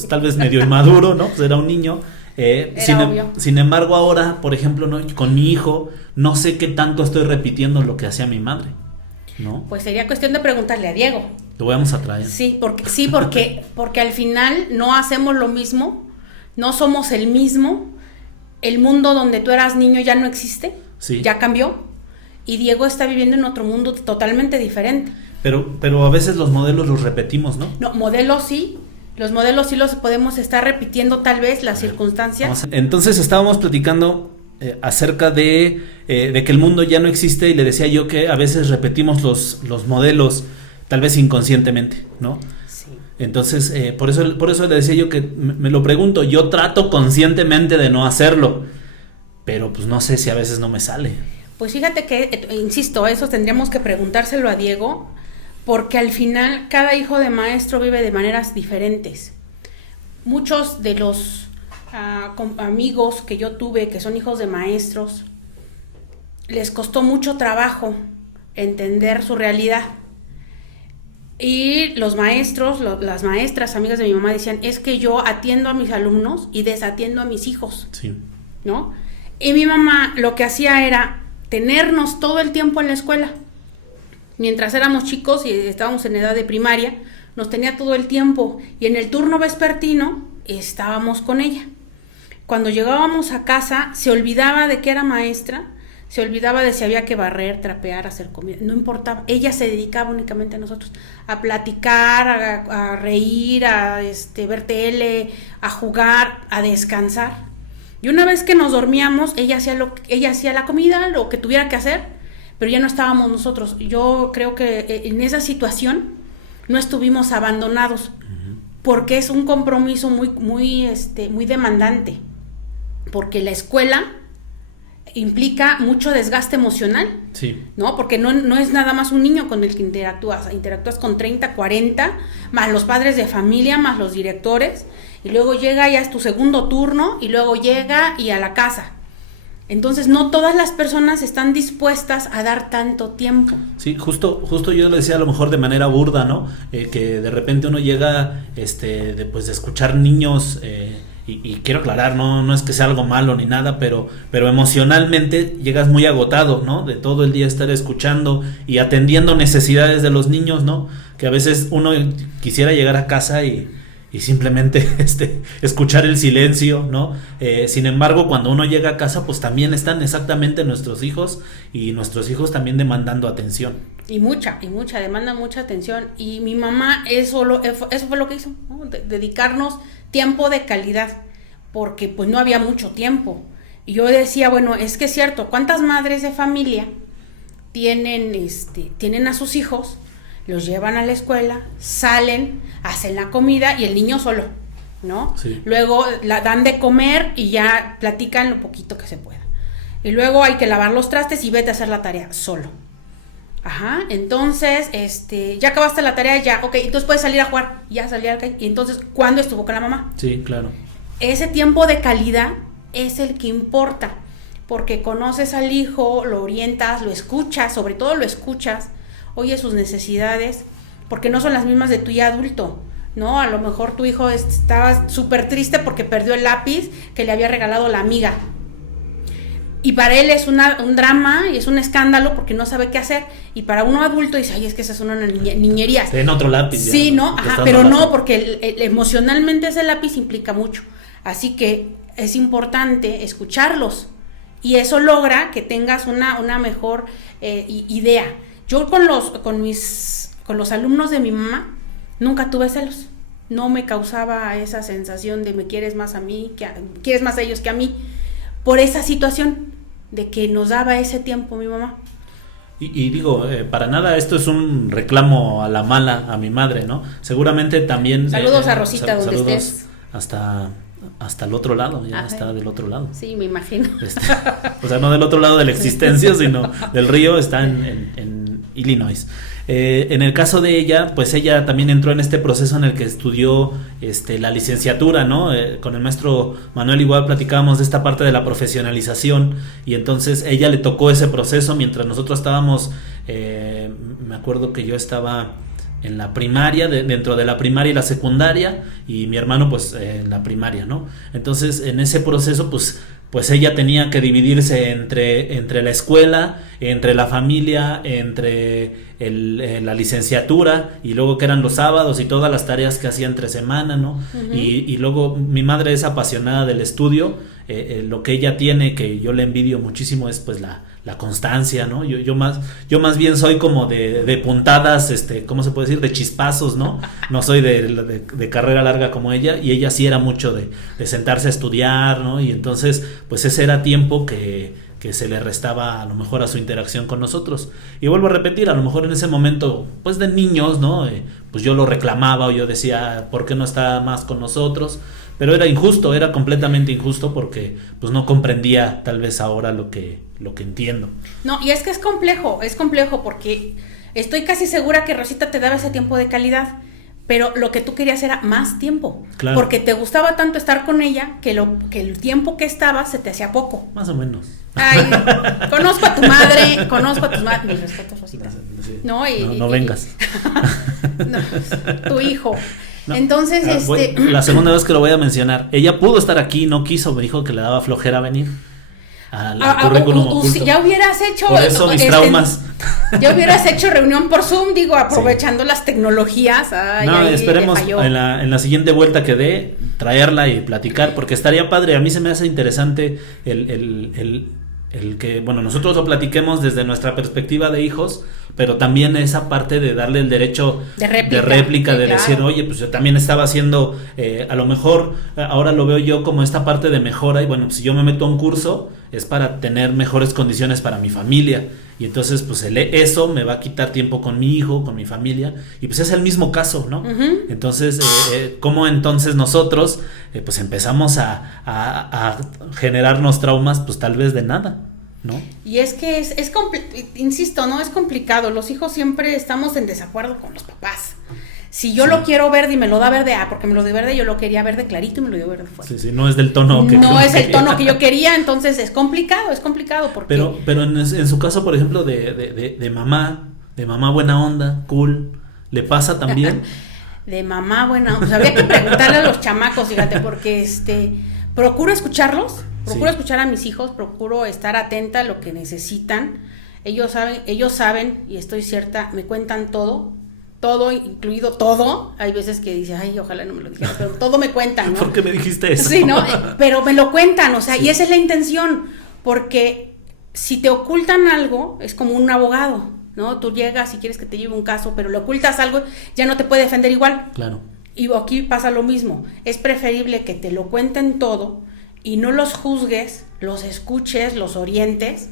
tal vez medio inmaduro, ¿no? Pues era un niño. Sin embargo, ahora, por ejemplo, ¿no? Con mi hijo, no sé qué tanto estoy repitiendo lo que hacía mi madre, ¿no? Pues sería cuestión de preguntarle a Diego. Lo vamos a traer. Sí, porque al final no hacemos lo mismo, no somos el mismo. El mundo donde tú eras niño ya no existe, sí. Ya cambió, y Diego está viviendo en otro mundo totalmente diferente. Pero a veces los modelos los repetimos, ¿no? No, modelos sí. Los modelos sí los podemos estar repitiendo, tal vez las circunstancias. Entonces estábamos platicando acerca de que el mundo ya no existe, y le decía yo que a veces repetimos los modelos, tal vez inconscientemente, ¿no? Sí. Entonces por eso le decía yo que me lo pregunto. Yo trato conscientemente de no hacerlo, pero pues no sé si a veces no me sale. Pues fíjate que, insisto, eso tendríamos que preguntárselo a Diego, porque al final cada hijo de maestro vive de maneras diferentes. Muchos de los amigos que yo tuve que son hijos de maestros, les costó mucho trabajo entender su realidad. Y los maestros, las maestras, amigas de mi mamá decían, es que yo atiendo a mis alumnos y desatiendo a mis hijos. Sí. ¿No? Y mi mamá lo que hacía era tenernos todo el tiempo en la escuela. Mientras éramos chicos y estábamos en edad de primaria, nos tenía todo el tiempo. Y en el turno vespertino estábamos con ella. Cuando llegábamos a casa, se olvidaba de que era maestra, se olvidaba de si había que barrer, trapear, hacer comida, no importaba, ella se dedicaba únicamente a nosotros, a platicar, a reír, a ver tele, a jugar, a descansar. Y una vez que nos dormíamos, ella hacía la comida, lo que tuviera que hacer, pero ya no estábamos nosotros. Yo creo que en esa situación no estuvimos abandonados, porque es un compromiso muy demandante, porque la escuela implica mucho desgaste emocional, sí, ¿no? Porque no es nada más un niño con el que interactúas con 30, 40, más los padres de familia, más los directores, y luego llega, ya es tu segundo turno, y luego llega y a la casa. Entonces no todas las personas están dispuestas a dar tanto tiempo. Sí, justo yo lo decía a lo mejor de manera burda, ¿no? Que de repente uno llega de escuchar niños, y quiero aclarar, no es que sea algo malo ni nada, pero emocionalmente llegas muy agotado, ¿no? De todo el día estar escuchando y atendiendo necesidades de los niños, ¿no? Que a veces uno quisiera llegar a casa y simplemente escuchar el silencio, ¿no? Sin embargo, cuando uno llega a casa, pues también están exactamente nuestros hijos, y nuestros hijos también demandando atención. Y mucha, demandan mucha atención. Y mi mamá eso fue lo que hizo, ¿no? Dedicarnos tiempo de calidad, porque pues no había mucho tiempo. Y yo decía, bueno, es que es cierto, ¿cuántas madres de familia tienen a sus hijos, los llevan a la escuela, salen, hacen la comida y el niño solo, ¿no? Sí. Luego la dan de comer y ya platican lo poquito que se pueda. Y luego hay que lavar los trastes y vete a hacer la tarea solo. Ajá, entonces, ya acabaste la tarea, ya, ok, entonces puedes salir a jugar, ya salí a la calle. Y entonces, ¿cuándo estuvo con la mamá? Sí, claro. Ese tiempo de calidad es el que importa, porque conoces al hijo, lo orientas, lo escuchas, sobre todo lo escuchas, oyes sus necesidades, porque no son las mismas de tu ya adulto, ¿no? A lo mejor tu hijo estaba súper triste porque perdió el lápiz que le había regalado la amiga. Y para él es un drama y es un escándalo porque no sabe qué hacer. Y para uno adulto dice, ay, es que esa es una niñería. En otro lápiz. Sí, ya, ¿no? Ajá, pero no, porque emocionalmente ese lápiz implica mucho. Así que es importante escucharlos. Y eso logra que tengas una mejor idea. Yo con los alumnos de mi mamá nunca tuve celos. No me causaba esa sensación de me quieres más a mí, quieres más a ellos que a mí. Por esa situación de que nos daba ese tiempo mi mamá. Y digo, para nada esto es un reclamo a la mala a mi madre, ¿no? Seguramente también... Saludos a Rosita, donde saludos estés. Hasta el otro lado, ya está del otro lado. Sí, me imagino. O sea, no del otro lado de la existencia, sino del río, está en Illinois. En el caso de ella, pues ella también entró en este proceso en el que estudió la licenciatura, ¿no? Con el maestro Manuel igual platicábamos de esta parte de la profesionalización, y entonces ella le tocó ese proceso mientras nosotros estábamos, me acuerdo que yo estaba en la primaria, dentro de la primaria y la secundaria, y mi hermano pues en la primaria, ¿no? Entonces en ese proceso pues ella tenía que dividirse entre la escuela, entre la familia, entre la licenciatura, y luego que eran los sábados y todas las tareas que hacía entre semana, ¿no? Uh-huh. Y luego mi madre es apasionada del estudio, lo que ella tiene, que yo le envidio muchísimo, es pues la constancia, ¿no? Yo más bien soy como de puntadas, ¿cómo se puede decir? De chispazos, ¿no? No soy de carrera larga como ella, y ella sí era mucho de sentarse a estudiar, ¿no? Y entonces, pues ese era tiempo que se le restaba a lo mejor a su interacción con nosotros. Y vuelvo a repetir, a lo mejor en ese momento, pues de niños, ¿no? Pues yo lo reclamaba, o yo decía, ¿por qué no está más con nosotros? Pero era injusto, era completamente injusto, porque pues no comprendía tal vez ahora lo que entiendo. No, y es que es complejo porque Estoy casi segura que Rosita te daba ese tiempo de calidad, pero lo que tú querías era más tiempo, claro. Porque te gustaba tanto estar con ella que el tiempo que estabas se te hacía poco. Más o menos. Ay, conozco a tu madre, mis respetos, Rosita. Sí. No, no vengas. No, tu hijo. No. Entonces, la segunda vez que lo voy a mencionar, ella pudo estar aquí, no quiso, me dijo que le daba flojera venir al currículum oculto. Ya hubieras hecho por eso mis traumas. Ya hubieras hecho reunión por Zoom, digo, aprovechando las tecnologías. Esperemos en la siguiente vuelta que dé, traerla y platicar, porque estaría padre. A mí se me hace interesante el que, bueno, nosotros lo platiquemos desde nuestra perspectiva de hijos, pero también esa parte de darle el derecho de réplica, de decir, oye, pues yo también estaba haciendo, a lo mejor ahora lo veo yo como esta parte de mejora, y bueno, si yo me meto a un curso es para tener mejores condiciones para mi familia, y entonces pues eso me va a quitar tiempo con mi hijo, con mi familia, y pues es el mismo caso, ¿no? Uh-huh. Entonces, ¿cómo entonces nosotros pues empezamos a generarnos traumas? Pues tal vez de nada, ¿no? Y es que insisto, ¿no? Es complicado. Los hijos siempre estamos en desacuerdo con los papás. Si yo lo quiero verde y me lo da verde, porque me lo dio verde, yo lo quería verde clarito y me lo dio verde fuerte. Sí, no es del tono que no es el tono que yo quería, entonces es complicado porque... Pero en su caso, por ejemplo, de mamá buena onda, cool, ¿le pasa también? De mamá buena onda, pues habría que preguntarle a los chamacos, fíjate, porque procuro escucharlos, escuchar a mis hijos, procuro estar atenta a lo que necesitan. Ellos saben, y estoy cierta, me cuentan todo, incluido todo. Hay veces que dice, ay, ojalá no me lo dijeras, pero todo me cuentan, ¿no? ¿Por qué me dijiste eso? Sí, ¿no? Pero me lo cuentan, o sea, y esa es la intención, porque si te ocultan algo, es como un abogado, ¿no? Tú llegas y quieres que te lleve un caso, pero le ocultas algo, ya no te puede defender igual. Claro. Y aquí pasa lo mismo. Es preferible que te lo cuenten todo y no los juzgues, los escuches, los orientes,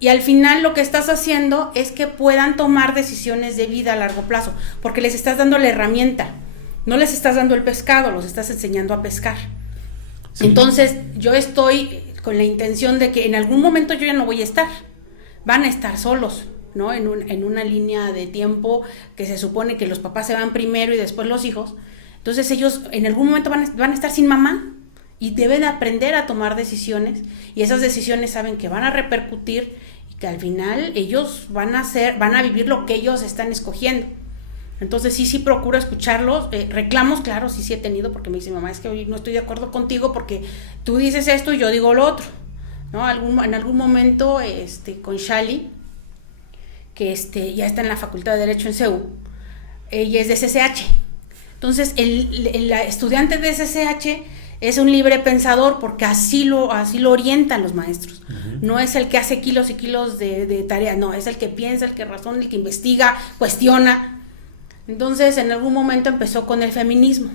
y al final lo que estás haciendo es que puedan tomar decisiones de vida a largo plazo, porque les estás dando la herramienta, no les estás dando el pescado, los estás enseñando a pescar. Sí. Entonces yo estoy con la intención de que en algún momento yo ya no voy a estar, van a estar solos, ¿no? En una línea de tiempo que se supone que los papás se van primero y después los hijos. Entonces ellos en algún momento van a estar sin mamá y deben aprender a tomar decisiones, y esas decisiones saben que van a repercutir y que al final ellos van a vivir lo que ellos están escogiendo. Entonces sí procuro escucharlos. Reclamos, claro, sí he tenido, porque me dice mamá, es que hoy no estoy de acuerdo contigo porque tú dices esto y yo digo lo otro, ¿no? En algún momento con Shali, que ya está en la Facultad de Derecho en CEU, ella es de CCH. Entonces el estudiante de CCH es un libre pensador, porque así lo orientan los maestros. Uh-huh. No es el que hace kilos y kilos de tarea, no, es el que piensa, el que razona, el que investiga, cuestiona. Entonces en algún momento empezó con el feminismo,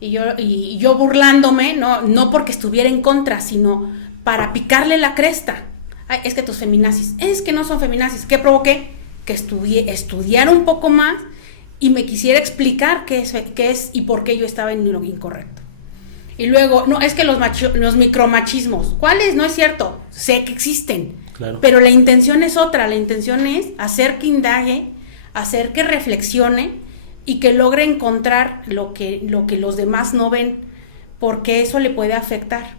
y yo burlándome, no porque estuviera en contra, sino para picarle la cresta. Ay, es que tus feminazis, es que no son feminazis. ¿Qué provoqué? Que estudiara un poco más y me quisiera explicar qué es y por qué yo estaba en lo incorrecto. Y luego, no, es que los micromachismos, ¿cuáles? No es cierto, sé que existen, claro. Pero la intención es otra, la intención es hacer que indague, hacer que reflexione y que logre encontrar lo que los demás no ven, porque eso le puede afectar.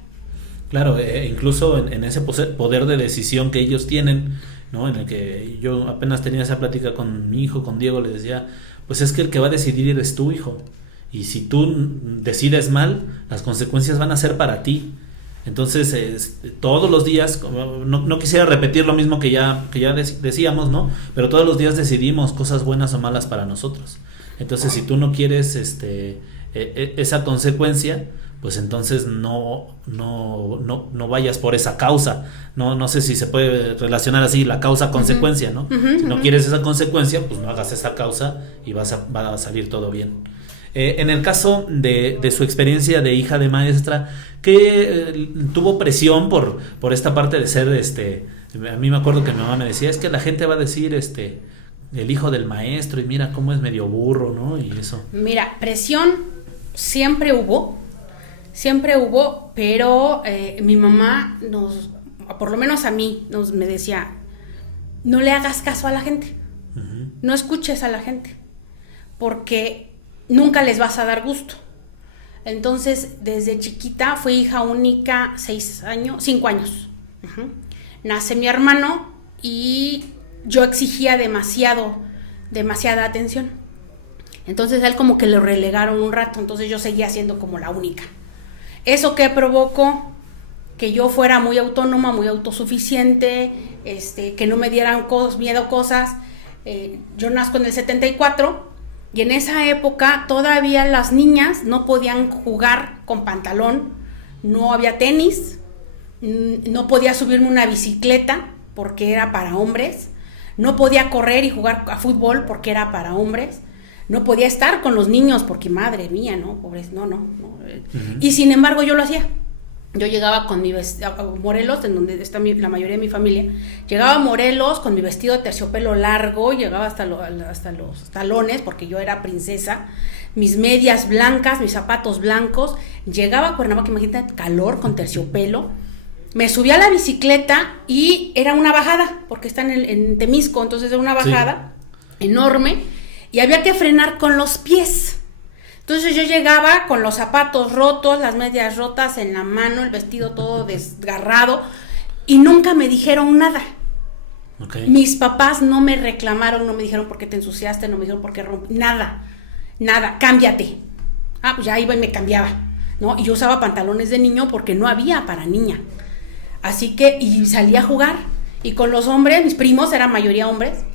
Claro, incluso en ese poder de decisión que ellos tienen, ¿no? En el que yo apenas tenía esa plática con mi hijo, con Diego, le decía, pues es que el que va a decidir eres tú, hijo. Y si tú decides mal, las consecuencias van a ser para ti. Entonces, todos los días, no quisiera repetir lo mismo que ya decíamos, ¿no? Pero todos los días decidimos cosas buenas o malas para nosotros. Entonces, si tú no quieres esa consecuencia, pues entonces no vayas por esa causa. No sé si se puede relacionar así la causa-consecuencia, ¿no? Si no quieres esa consecuencia, pues no hagas esa causa y va a salir todo bien. En el caso de su experiencia de hija de maestra, ¿qué tuvo presión por esta parte de ser a mí me acuerdo que mi mamá me decía, es que la gente va a decir el hijo del maestro, y mira cómo es medio burro, ¿no? Y eso. Mira, presión siempre hubo, pero mi mamá por lo menos a mí me decía, no le hagas caso a la gente. Uh-huh. no escuches a la gente, porque nunca les vas a dar gusto. Entonces, desde chiquita fui hija única, 5 años. Nace mi hermano y yo exigía demasiada atención. Entonces a él como que lo relegaron un rato, entonces yo seguía siendo como la única. Eso que provocó que yo fuera muy autónoma, muy autosuficiente, que no me dieran miedo cosas. Yo nazco en el 74 y en esa época todavía las niñas no podían jugar con pantalón, no había tenis, no podía subirme una bicicleta porque era para hombres, no podía correr y jugar a fútbol porque era para hombres, no podía estar con los niños porque madre mía, no, pobres, no. Y sin embargo yo lo hacía. Yo llegaba con mi vestido a Morelos, en donde está la mayoría de mi familia, llegaba a Morelos con mi vestido de terciopelo largo, llegaba hasta los talones porque yo era princesa, mis medias blancas, mis zapatos blancos, llegaba a Cuernavaca, imagínate, calor con terciopelo, me subía a la bicicleta y era una bajada, porque está en Temisco, entonces era una bajada enorme y había que frenar con los pies. Entonces yo llegaba con los zapatos rotos, las medias rotas en la mano, el vestido todo desgarrado y nunca me dijeron nada. Okay. Mis papás no me reclamaron, no me dijeron por qué te ensuciaste, no me dijeron por qué nada, cámbiate. Pues ya iba y me cambiaba, ¿no? Y yo usaba pantalones de niño porque no había para niña. Así que, y salía a jugar. Y con los hombres, mis primos, eran mayoría hombres,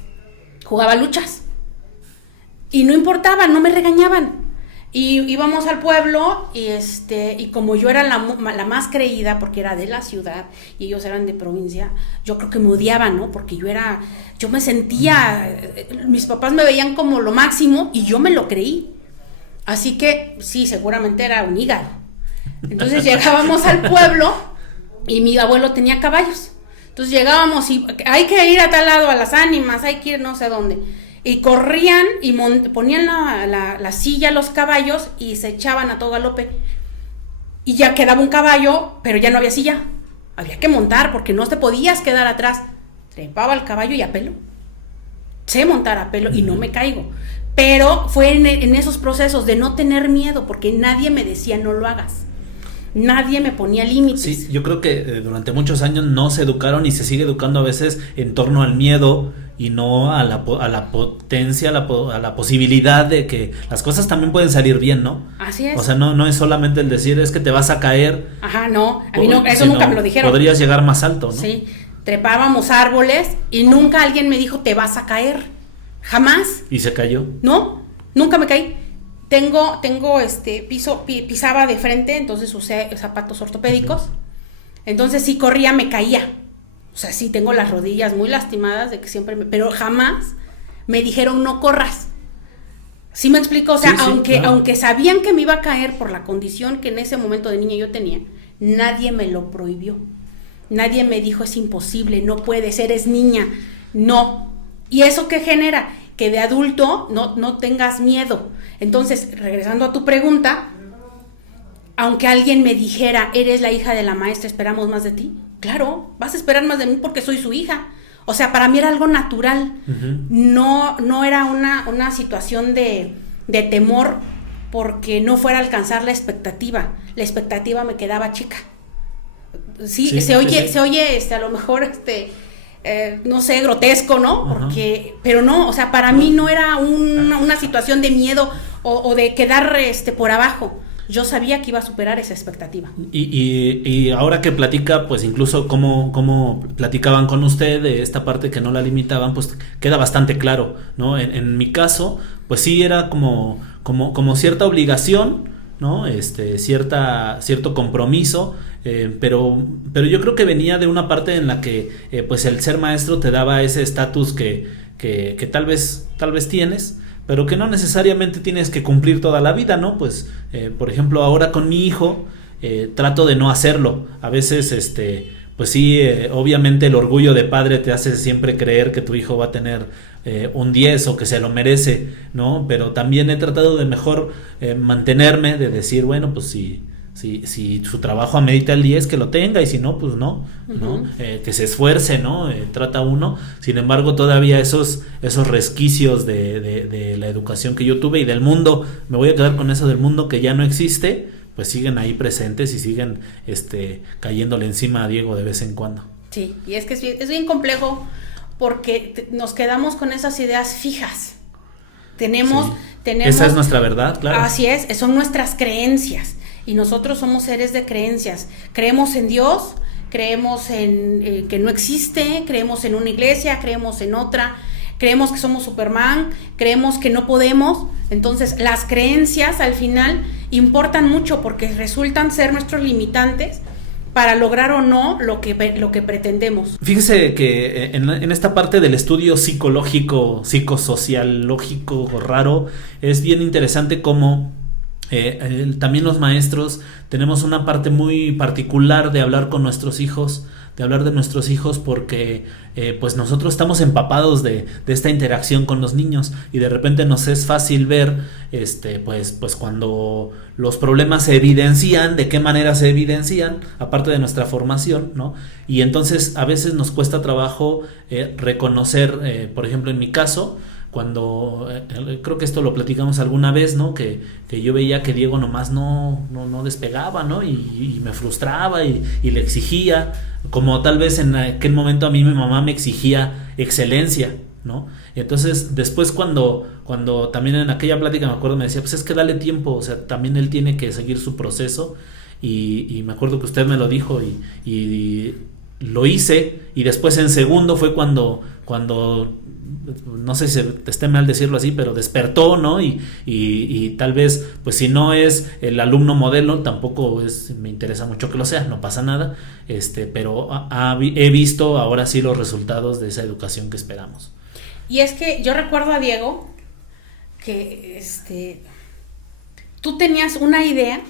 jugaba luchas. Y no importaba, no me regañaban. Y íbamos al pueblo y como yo era la más creída porque era de la ciudad y ellos eran de provincia, yo creo que me odiaban, ¿no? Porque yo me sentía, mis papás me veían como lo máximo y yo me lo creí. Así que sí, seguramente era un hígado. Entonces llegábamos al pueblo y mi abuelo tenía caballos. Entonces llegábamos y hay que ir a tal lado, a las ánimas, hay que ir no sé dónde. Y corrían y ponían la silla a los caballos y se echaban a todo galope. Y ya quedaba un caballo, pero ya no había silla. Había que montar porque no te podías quedar atrás. Trepaba el caballo y a pelo. Sé montar a pelo y no me caigo. Pero fue en esos procesos de no tener miedo porque nadie me decía no lo hagas. Nadie me ponía límites. Sí, yo creo que durante muchos años no se educaron y se sigue educando a veces en torno al miedo y no a la potencia, a la posibilidad de que las cosas también pueden salir bien, ¿no? Así es. O sea, no es solamente el decir es que te vas a caer. Ajá, no, a mí no, eso nunca me lo dijeron. Podrías llegar más alto, ¿no? Sí, trepábamos árboles y nunca alguien me dijo te vas a caer, jamás. ¿Y se cayó? No, nunca me caí. Pisaba de frente, entonces usé zapatos ortopédicos. Entonces si corría me caía. O sea, sí tengo las rodillas muy lastimadas de que pero jamás me dijeron no corras. ¿Sí me explico? O sea, aunque sabían que me iba a caer por la condición que en ese momento de niña yo tenía, nadie me lo prohibió. Nadie me dijo es imposible, no puedes, eres niña. No. ¿Y eso qué genera? Que de adulto no tengas miedo. Entonces, regresando a tu pregunta, aunque alguien me dijera, eres la hija de la maestra, esperamos más de ti. Claro, vas a esperar más de mí porque soy su hija. O sea, para mí era algo natural. No era una situación de temor porque no fuera a alcanzar la expectativa. La expectativa me quedaba chica. Sí, se oye a lo mejor no sé, grotesco, ¿no? Porque, pero no, o sea, para mí no era una situación de miedo o de quedar por abajo. Yo sabía que iba a superar esa expectativa. Y ahora que platica, pues incluso cómo platicaban con usted de esta parte que no la limitaban, pues queda bastante claro, ¿no? En mi caso, pues sí era como cierta obligación, ¿no? Cierto compromiso, pero yo creo que venía de una parte en la que pues el ser maestro te daba ese estatus que tal vez tienes, pero que no necesariamente tienes que cumplir toda la vida, ¿no? Pues por ejemplo ahora con mi hijo trato de no hacerlo. A veces pues sí, obviamente el orgullo de padre te hace siempre creer que tu hijo va a tener un 10 o que se lo merece, ¿no? Pero también he tratado de mejor mantenerme, de decir, bueno, pues si su trabajo amerita el 10, que lo tenga, y si no, pues no, ¿no? Que se esfuerce, ¿no? Trata uno. Sin embargo, todavía esos resquicios de la educación que yo tuve y del mundo, me voy a quedar con eso del mundo que ya no existe, pues siguen ahí presentes y siguen cayéndole encima a Diego de vez en cuando. Sí, y es que es bien complejo porque nos quedamos con esas ideas fijas. Tenemos esa es nuestra verdad, claro. Así es, son nuestras creencias. Y nosotros somos seres de creencias. Creemos en Dios, creemos en que no existe, creemos en una iglesia, creemos en otra, creemos que somos Superman, creemos que no podemos. Entonces, las creencias al final importan mucho porque resultan ser nuestros limitantes para lograr o no lo que pretendemos. Fíjese que en esta parte del estudio psicológico, psicosociológico raro, es bien interesante cómo también los maestros tenemos una parte muy particular de hablar con nuestros hijos, de hablar de nuestros hijos, porque pues nosotros estamos empapados de esta interacción con los niños, y de repente nos es fácil ver pues cuando los problemas se evidencian, de qué manera se evidencian, aparte de nuestra formación, ¿no? Y entonces a veces nos cuesta trabajo reconocer, por ejemplo en mi caso, cuando creo que esto lo platicamos alguna vez, ¿no? Que yo veía que Diego nomás no despegaba, ¿no? Y me frustraba y le exigía, como tal vez en aquel momento a mí mi mamá me exigía excelencia, ¿no? Y entonces después cuando también en aquella plática me acuerdo, me decía, pues es que dale tiempo, o sea, también él tiene que seguir su proceso, y me acuerdo que usted me lo dijo y lo hice, y después en segundo fue cuando no sé si esté mal decirlo así, pero despertó, ¿no? Y tal vez, pues si no es el alumno modelo, tampoco me interesa mucho que lo sea, no pasa nada, pero he visto ahora sí los resultados de esa educación que esperamos. Y es que yo recuerdo a Diego que tú tenías una idea,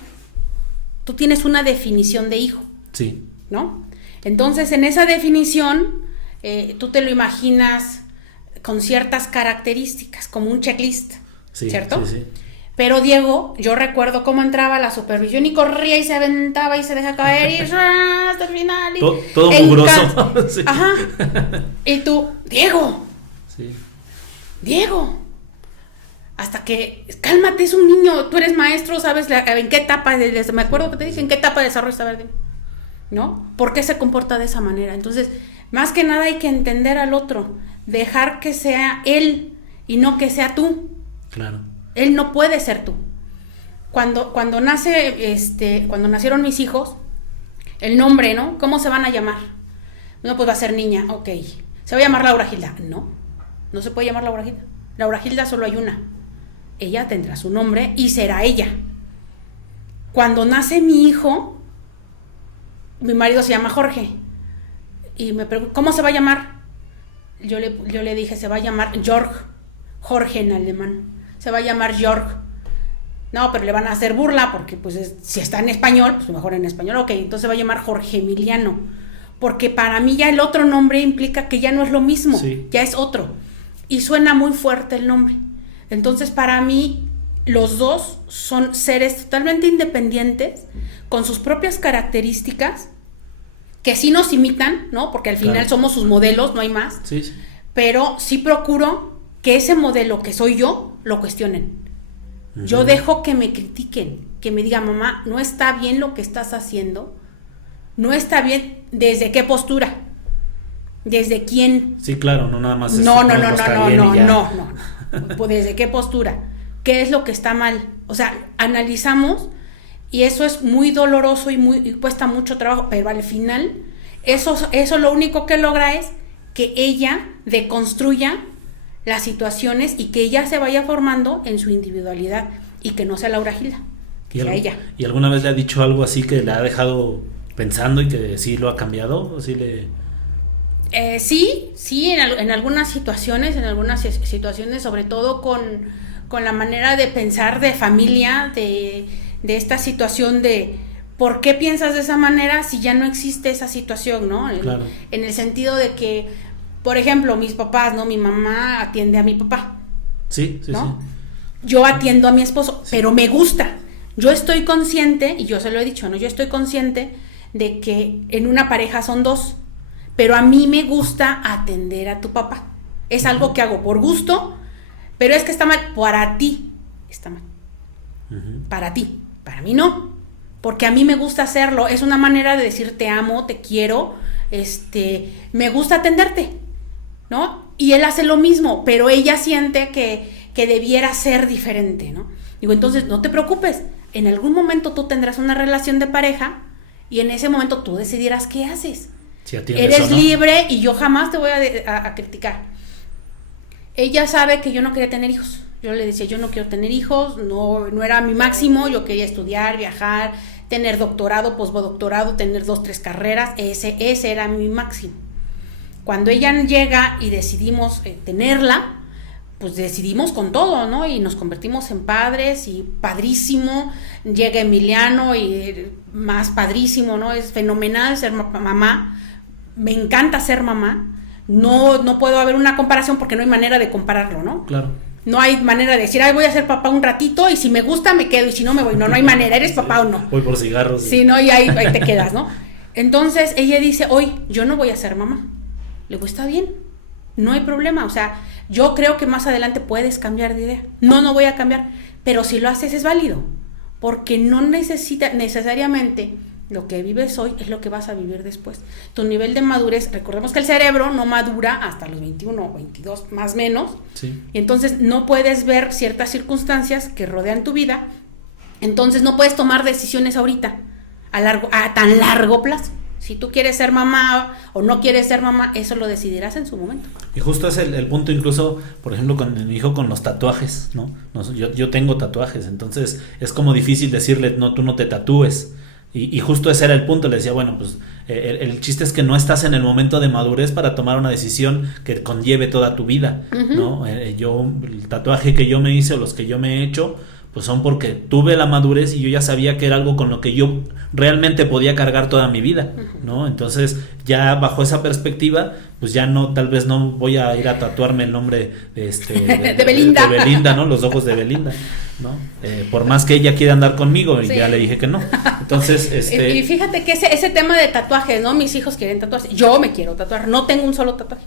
tú tienes una definición de hijo. Sí. ¿No? Entonces, en esa definición, tú te lo imaginas con ciertas características, como un checklist, sí, ¿cierto? Sí. Pero Diego, yo recuerdo cómo entraba a la supervisión y corría y se aventaba y se deja caer y hasta el final. Todo mugroso. Sí. Ajá. Y tú, Diego. Sí. Diego. Hasta que, cálmate, es un niño, tú eres maestro, sabes en qué etapa, me acuerdo que te dije, en qué etapa de desarrollo está verde, ¿no? ¿Por qué se comporta de esa manera? Entonces, más que nada hay que entender al otro, dejar que sea él y no que sea tú. Claro. Él no puede ser tú. Cuando nacieron mis hijos, el nombre, ¿no? ¿Cómo se van a llamar? No, pues va a ser niña, ok. ¿Se va a llamar Laura Gilda? No se puede llamar Laura Gilda. Laura Gilda solo hay una. Ella tendrá su nombre y será ella. Cuando nace mi hijo, mi marido se llama Jorge. Y me preguntó, ¿cómo se va a llamar? Yo le dije, se va a llamar Jorge en alemán. Se va a llamar Jörg. No, pero le van a hacer burla porque pues si está en español, pues mejor en español. Ok, entonces se va a llamar Jorge Emiliano. Porque para mí ya el otro nombre implica que ya no es lo mismo, sí. Ya es otro. Y suena muy fuerte el nombre. Entonces para mí los dos son seres totalmente independientes, con sus propias características, que sí nos imitan, ¿no? Porque al final somos sus modelos, no hay más. Sí. Pero sí procuro que ese modelo que soy yo, lo cuestionen. Uh-huh. Yo dejo que me critiquen, que me digan, mamá, no está bien lo que estás haciendo, no está bien, ¿desde qué postura? ¿Desde quién? Sí, claro, no nada más. No. Pues, ¿desde qué postura? ¿Qué es lo que está mal? O sea, analizamos, y eso es muy doloroso y cuesta mucho trabajo, pero al final, eso lo único que logra es que ella deconstruya las situaciones y que ella se vaya formando en su individualidad y que no sea Laura Gilda, que sea ella. ¿Y alguna vez le ha dicho algo así que le ha dejado pensando y que sí lo ha cambiado? ¿O sí le...? Sí, en algunas situaciones, sobre todo con la manera de pensar de familia, de esta situación de ¿por qué piensas de esa manera si ya no existe esa situación, ¿no? Claro. En el sentido de que, por ejemplo, mis papás, ¿no? Mi mamá atiende a mi papá. Sí, ¿no? Sí. Yo atiendo a mi esposo, pero me gusta. Yo estoy consciente, y yo se lo he dicho, ¿no? Yo estoy consciente de que en una pareja son dos, pero a mí me gusta atender a tu papá. Es algo que hago por gusto, pero es que está mal. Para ti está mal. Para ti, para mí no. Porque a mí me gusta hacerlo. Es una manera de decir te amo, te quiero, me gusta atenderte, ¿no? Y él hace lo mismo, pero ella siente que debiera ser diferente, ¿no? Digo, entonces no te preocupes. En algún momento tú tendrás una relación de pareja y en ese momento tú decidirás qué haces. Si eres libre y yo jamás te voy a criticar. Ella sabe que yo no quería tener hijos. Yo le decía, yo no quiero tener hijos, no era mi máximo. Yo quería estudiar, viajar, tener doctorado, posdoctorado, tener 2, 3 carreras. Ese era mi máximo. Cuando ella llega y decidimos tenerla, pues decidimos con todo, ¿no? Y nos convertimos en padres y padrísimo. Llega Emiliano y más padrísimo, ¿no? Es fenomenal ser mamá. Me encanta ser mamá. No puedo haber una comparación porque no hay manera de compararlo, ¿no? Claro. No hay manera de decir, voy a ser papá un ratito y si me gusta me quedo y si no me voy. No hay manera, eres papá o no. Voy por cigarros. Sí, no, y ahí te quedas, ¿no? Entonces ella dice, hoy yo no voy a ser mamá. Le digo, está bien, no hay problema. O sea, yo creo que más adelante puedes cambiar de idea. No voy a cambiar, pero si lo haces es válido, porque no necesita necesariamente lo que vives hoy es lo que vas a vivir después. Tu nivel de madurez, recordemos que el cerebro no madura hasta los 21 o 22, más o menos. Sí. Y entonces no puedes ver ciertas circunstancias que rodean tu vida. Entonces no puedes tomar decisiones ahorita, a tan largo plazo. Si tú quieres ser mamá o no quieres ser mamá, eso lo decidirás en su momento. Y justo es el punto, incluso, por ejemplo, con mi hijo con los tatuajes, ¿no? Yo tengo tatuajes, entonces es como difícil decirle, no, tú no te tatúes. Y justo ese era el punto, le decía, bueno, pues el chiste es que no estás en el momento de madurez para tomar una decisión que conlleve toda tu vida, ¿no? El tatuaje que yo me hice o los que yo me he hecho, pues son porque tuve la madurez y yo ya sabía que era algo con lo que yo realmente podía cargar toda mi vida, ¿no? Entonces, ya bajo esa perspectiva, pues ya tal vez no voy a ir a tatuarme el nombre de Belinda. De Belinda, ¿no? Los ojos de Belinda, ¿no? Por más que ella quiera andar conmigo, y ya le dije que no. Entonces, Y fíjate que ese tema de tatuajes, ¿no? Mis hijos quieren tatuarse, yo me quiero tatuar, no tengo un solo tatuaje.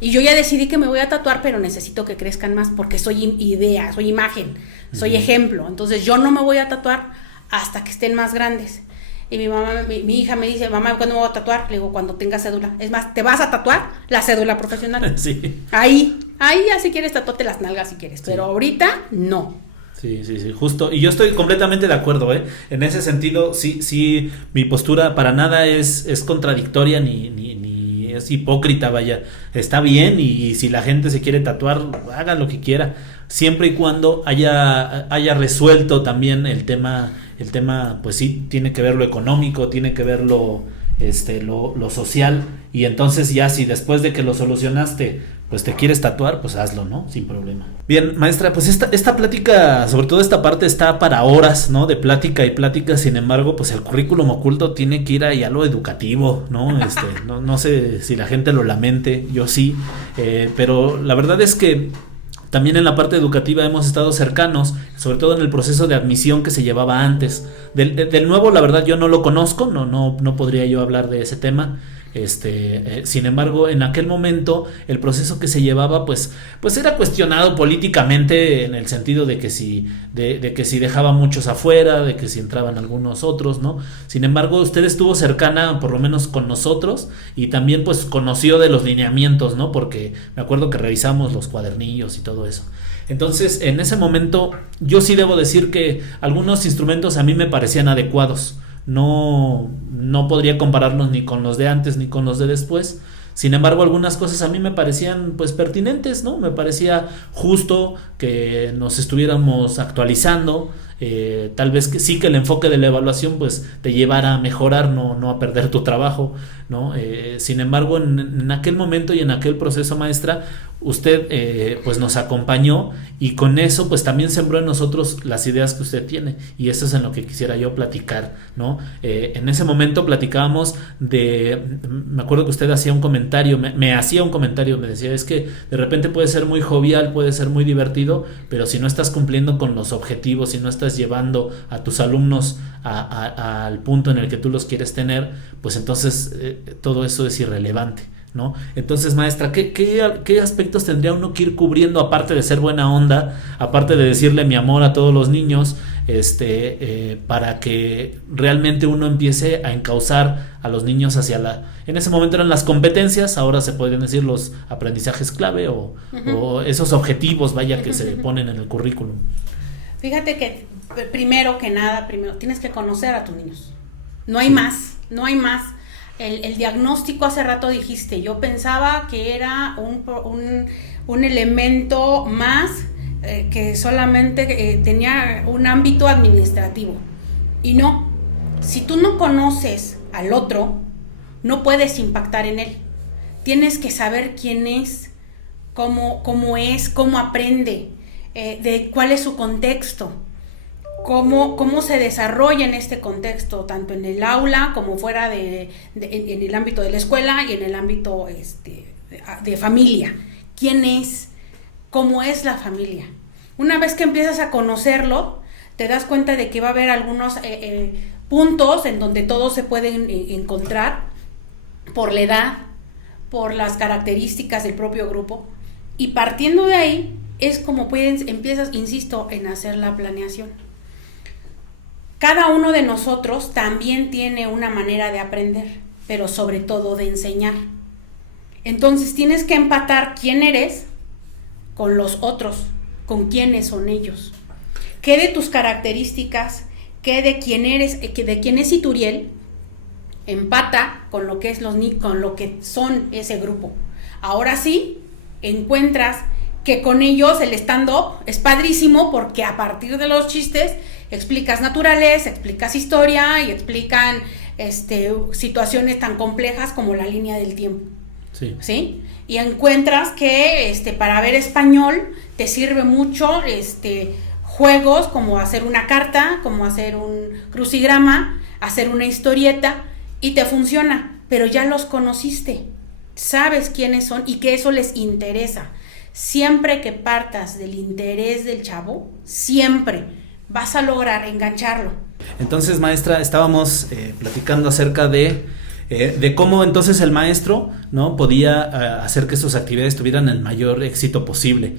Y yo ya decidí que me voy a tatuar, pero necesito que crezcan más porque soy idea, soy imagen, soy ejemplo. Entonces yo no me voy a tatuar hasta que estén más grandes. Y mi hija me dice, mamá, ¿cuándo me voy a tatuar? Le digo, cuando tenga cédula. Es más, ¿te vas a tatuar? La cédula profesional. Sí. Ahí ya si quieres tatuarte las nalgas si quieres, pero ahorita no. Sí, justo. Y yo estoy completamente de acuerdo, ¿eh? En ese sentido, sí, mi postura para nada es contradictoria ni es hipócrita, vaya. Está bien y si la gente se quiere tatuar, haga lo que quiera, siempre y cuando haya resuelto también el tema, pues sí, tiene que ver lo económico, tiene que ver lo social, y entonces ya si después de que lo solucionaste, pues te quieres tatuar, pues hazlo, ¿no? Sin problema. Bien, maestra, pues esta plática, sobre todo esta parte, está para horas, ¿no? De plática y plática. Sin embargo, pues el currículum oculto tiene que ir ahí a lo educativo, ¿no? No sé si la gente lo lamente, yo sí, pero la verdad es que también en la parte educativa hemos estado cercanos, sobre todo en el proceso de admisión que se llevaba antes. Del nuevo, la verdad, yo no lo conozco, no podría yo hablar de ese tema. Sin embargo, en aquel momento el proceso que se llevaba pues era cuestionado políticamente, en el sentido de que si dejaba muchos afuera, de que si entraban algunos otros, ¿no? Sin embargo, usted estuvo cercana, por lo menos con nosotros, y también pues conoció de los lineamientos, ¿no? Porque me acuerdo que revisamos los cuadernillos y todo eso. Entonces, en ese momento yo sí debo decir que algunos instrumentos a mí me parecían adecuados. No podría compararlos ni con los de antes ni con los de después. Sin embargo, algunas cosas a mí me parecían pues pertinentes, ¿no? Me parecía justo que nos estuviéramos actualizando. Tal vez que sí, que el enfoque de la evaluación pues te llevara a mejorar, no a perder tu trabajo, ¿no? Sin embargo, en aquel momento y en aquel proceso, maestra, usted pues nos acompañó y con eso pues también sembró en nosotros las ideas que usted tiene, y eso es en lo que quisiera yo platicar, ¿no? En ese momento platicábamos me acuerdo que usted hacía un comentario, me hacía un comentario, me decía, es que de repente puede ser muy jovial, puede ser muy divertido, pero si no estás cumpliendo con los objetivos, si no estás llevando a tus alumnos al punto en el que tú los quieres tener, pues entonces todo eso es irrelevante, ¿no? Entonces, maestra, ¿qué aspectos tendría uno que ir cubriendo, aparte de ser buena onda, aparte de decirle mi amor a todos los niños, para que realmente uno empiece a encauzar a los niños hacia en ese momento eran las competencias, ahora se podrían decir los aprendizajes clave o esos objetivos, vaya, que se ponen en el currículum? Fíjate que primero tienes que conocer a tus niños. No hay más. El diagnóstico, hace rato dijiste, yo pensaba que era un elemento más que solamente tenía un ámbito administrativo. Y no, si tú no conoces al otro, no puedes impactar en él. Tienes que saber quién es, cómo es, cómo aprende, de cuál es su contexto. Cómo se desarrolla en este contexto, tanto en el aula como fuera en el ámbito de la escuela y en el ámbito de familia. ¿Quién es? ¿Cómo es la familia? Una vez que empiezas a conocerlo, te das cuenta de que va a haber algunos puntos en donde todos se pueden encontrar por la edad, por las características del propio grupo, y partiendo de ahí es como empiezas, insisto, en hacer la planeación. Cada uno de nosotros también tiene una manera de aprender, pero sobre todo de enseñar. Entonces tienes que empatar quién eres con los otros, con quiénes son ellos. ¿Qué de tus características, qué de quién eres, de quién es Ituriel, empata con lo que es con lo que son ese grupo? Ahora sí, encuentras que con ellos el stand-up es padrísimo, porque a partir de los chistes explicas naturales, explicas historia y explican situaciones tan complejas como la línea del tiempo. ¿Sí? Y encuentras que para ver español te sirve mucho juegos como hacer una carta, como hacer un crucigrama, hacer una historieta, y te funciona, pero ya los conociste, sabes quiénes son y que eso les interesa. Siempre que partas del interés del chavo, siempre vas a lograr engancharlo. Entonces, maestra, estábamos platicando acerca de cómo entonces el maestro, ¿no?, podía hacer que sus actividades tuvieran el mayor éxito posible.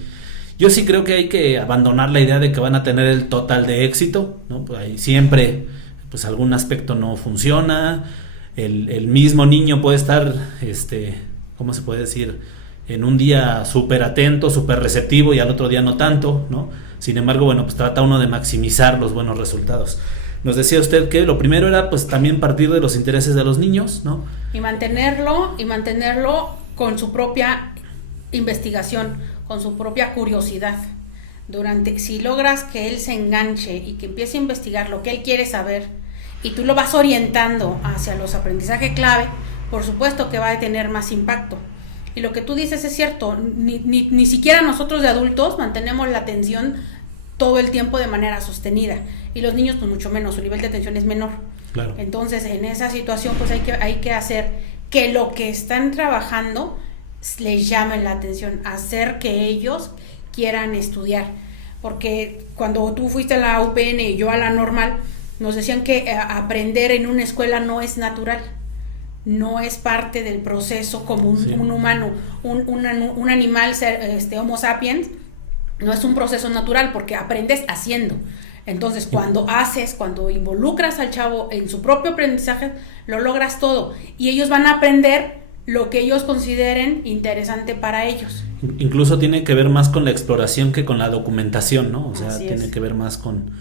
Yo sí creo que hay que abandonar la idea de que van a tener el total de éxito, ¿no? Pues ahí siempre pues algún aspecto no funciona, el mismo niño puede estar, ¿cómo se puede decir?, en un día súper atento, súper receptivo, y al otro día no tanto, ¿no? Sin embargo, bueno, pues trata uno de maximizar los buenos resultados. Nos decía usted que lo primero era pues también partir de los intereses de los niños, ¿no? Y mantenerlo con su propia investigación, con su propia curiosidad. Si logras que él se enganche y que empiece a investigar lo que él quiere saber, y tú lo vas orientando hacia los aprendizajes clave, por supuesto que va a tener más impacto. Y lo que tú dices es cierto, ni siquiera nosotros de adultos mantenemos la atención todo el tiempo de manera sostenida, y los niños pues mucho menos, su nivel de atención es menor. Claro. Entonces en esa situación pues hay que hacer que lo que están trabajando les llame la atención, hacer que ellos quieran estudiar, porque cuando tú fuiste a la UPN y yo a la normal, nos decían que aprender en una escuela no es natural, no es parte del proceso como un humano, un animal, Homo sapiens, no es un proceso natural, porque aprendes haciendo. Entonces cuando involucras al chavo en su propio aprendizaje, lo logras todo, y ellos van a aprender lo que ellos consideren interesante para ellos. Incluso tiene que ver más con la exploración que con la documentación, ¿no? O sea, Así tiene es. que ver más con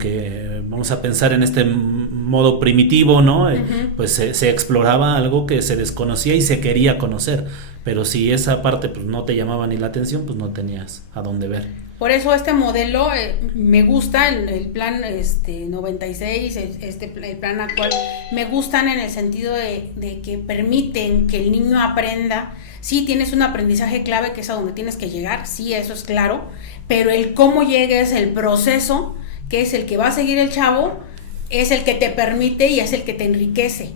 que vamos a pensar en este modo primitivo, ¿no? Uh-huh. Pues se exploraba algo que se desconocía y se quería conocer, pero si esa parte pues no te llamaba ni la atención, pues no tenías a dónde ver. Por eso este modelo me gusta, el plan 96, el plan actual, me gustan en el sentido de que permiten que el niño aprenda. Sí, tienes un aprendizaje clave que es a donde tienes que llegar, sí, eso es claro, pero el cómo llegues, el proceso, que es el que va a seguir el chavo, es el que te permite y es el que te enriquece.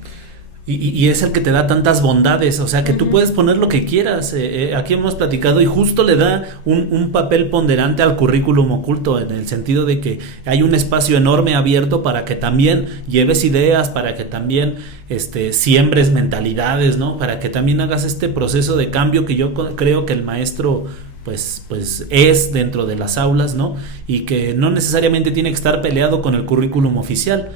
Y es el que te da tantas bondades, o sea que tú puedes poner lo que quieras. Aquí hemos platicado y justo le da un papel ponderante al currículum oculto, en el sentido de que hay un espacio enorme abierto para que también lleves ideas, para que también siembres mentalidades, ¿no? Para que también hagas este proceso de cambio que yo creo que el maestro pues es dentro de las aulas, ¿no? Y que no necesariamente tiene que estar peleado con el currículum oficial,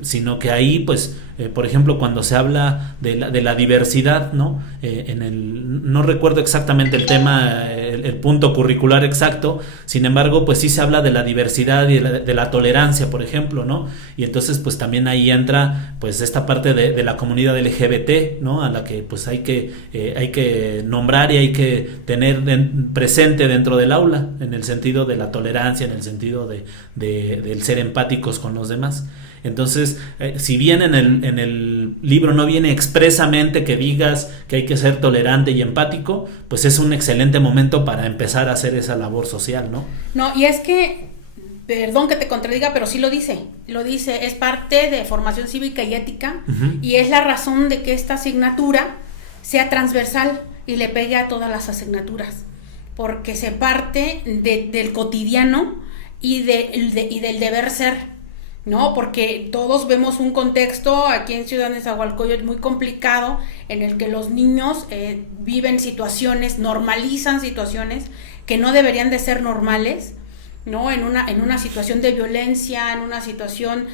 sino que ahí, pues, por ejemplo, cuando se habla de la diversidad, ¿no? No recuerdo exactamente el tema, el punto curricular exacto, sin embargo, pues sí se habla de la diversidad y de la tolerancia, por ejemplo, ¿no? Y entonces, pues también ahí entra, pues, esta parte de la comunidad LGBT, ¿no? A la que, pues, hay que nombrar y hay que tener presente dentro del aula, en el sentido de la tolerancia, en el sentido del ser empáticos con los demás. Entonces, si bien en el libro no viene expresamente que digas que hay que ser tolerante y empático, pues es un excelente momento para empezar a hacer esa labor social, ¿no? No, y es que, perdón que te contradiga, pero sí lo dice, es parte de formación cívica y ética, y es la razón de que esta asignatura sea transversal y le pegue a todas las asignaturas, porque se parte del cotidiano y del deber ser, ¿no? Porque todos vemos un contexto aquí en Ciudad Nezahualcóyotl muy complicado, en el que los niños viven situaciones, normalizan situaciones que no deberían de ser normales, ¿no? En una situación de violencia, en una situación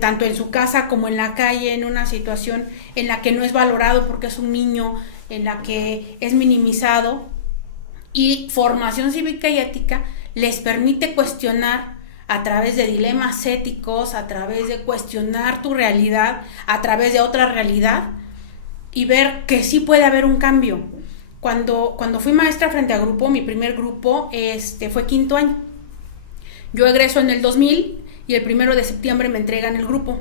tanto en su casa como en la calle, en una situación en la que no es valorado porque es un niño, en la que es minimizado. Y formación cívica y ética les permite cuestionar a través de dilemas éticos, a través de cuestionar tu realidad, a través de otra realidad, y ver que sí puede haber un cambio. Cuando fui maestra frente a grupo, mi primer grupo fue 5º año. Yo egreso en el 2000 y el 1 de septiembre me entregan el grupo.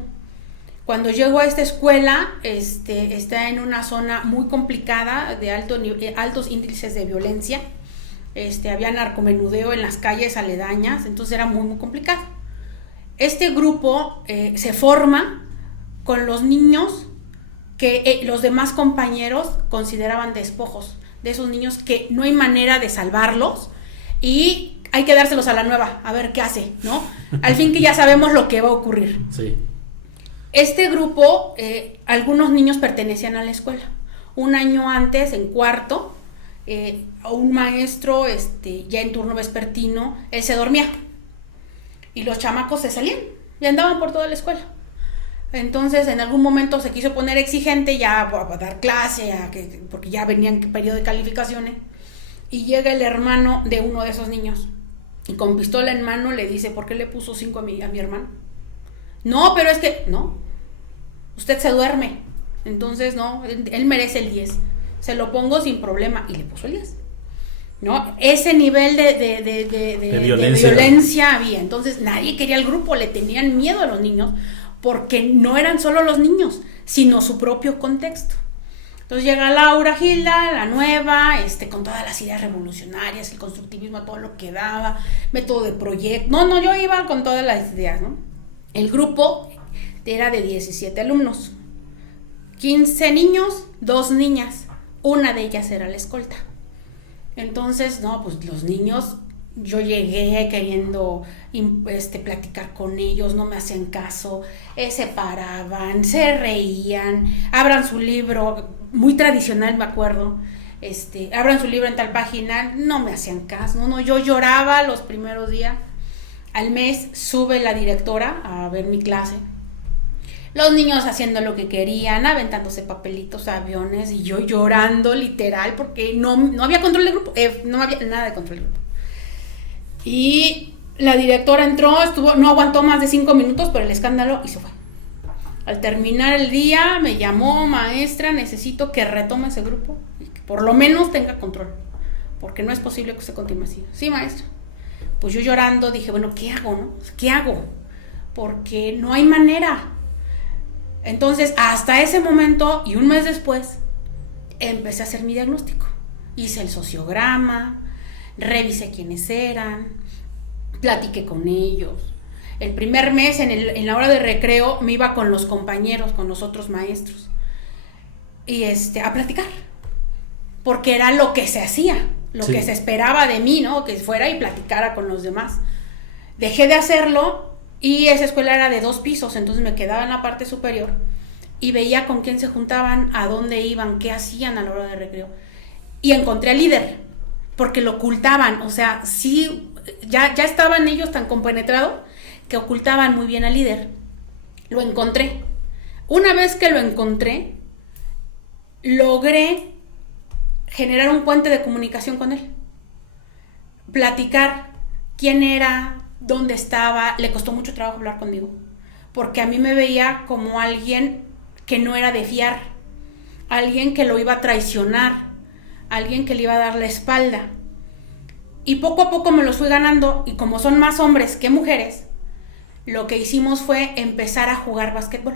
Cuando llego a esta escuela, está en una zona muy complicada, de altos índices de violencia. Había narcomenudeo en las calles aledañas, entonces era muy, muy complicado. Este grupo se forma con los niños que los demás compañeros consideraban despojos, de esos niños que no hay manera de salvarlos y hay que dárselos a la nueva, a ver qué hace, ¿no? Al fin que ya sabemos lo que va a ocurrir. Sí. Este grupo, algunos niños pertenecían a la escuela. Un año antes, en 4º, a un maestro ya en turno vespertino, él se dormía y los chamacos se salían y andaban por toda la escuela. Entonces en algún momento se quiso poner exigente ya a dar clase, porque ya venía en periodo de calificaciones, y llega el hermano de uno de esos niños y con pistola en mano le dice: ¿por qué le puso 5 a mi hermano? No, pero es que no, usted se duerme, entonces no, él merece el 10, se lo pongo sin problema, y le puso el 10, ¿no? Ese nivel de violencia había. Entonces nadie quería el grupo, le tenían miedo a los niños, porque no eran solo los niños, sino su propio contexto. Entonces llega Laura Gilda, la nueva, con todas las ideas revolucionarias, el constructivismo, todo lo que daba, método de proyecto. No, yo iba con todas las ideas, ¿no? El grupo era de 17 alumnos, 15 niños, 2 niñas. Una de ellas era la escolta. Entonces, no, pues los niños, yo llegué queriendo platicar con ellos, no me hacían caso, se paraban, se reían, abran su libro, muy tradicional me acuerdo, abran su libro en tal página, no me hacían caso, no, yo lloraba los primeros días. Al mes sube la directora a ver mi clase. Los niños haciendo lo que querían, aventándose papelitos, aviones, y yo llorando literal porque no había control del grupo, no había nada de control del grupo. Y la directora entró, no aguantó más de 5 minutos por el escándalo y se fue. Al terminar el día me llamó: maestra, necesito que retome ese grupo y que por lo menos tenga control, porque no es posible que se continúe así. Sí, maestra. pues yo llorando dije, bueno, ¿qué hago, no? ¿Qué hago? Porque no hay manera. Entonces, hasta ese momento y un mes después, empecé a hacer mi diagnóstico. Hice el sociograma, revisé quiénes eran, platiqué con ellos. El primer mes, en la hora de recreo, me iba con los compañeros, con los otros maestros, y a platicar, porque era lo que se hacía, lo que se esperaba de mí, ¿no? Que fuera y platicara con los demás. Dejé de hacerlo, y esa escuela era de 2 pisos, entonces me quedaba en la parte superior, y veía con quién se juntaban, a dónde iban, qué hacían a la hora de recreo. Y encontré al líder, porque lo ocultaban, o sea, sí, ya estaban ellos tan compenetrados que ocultaban muy bien al líder. Lo encontré. Una vez que lo encontré, logré generar un puente de comunicación con él. Platicar quién era, dónde estaba. Le costó mucho trabajo hablar conmigo, porque a mí me veía como alguien que no era de fiar, alguien que lo iba a traicionar, alguien que le iba a dar la espalda. Y poco a poco me los fui ganando, y como son más hombres que mujeres, lo que hicimos fue empezar a jugar básquetbol.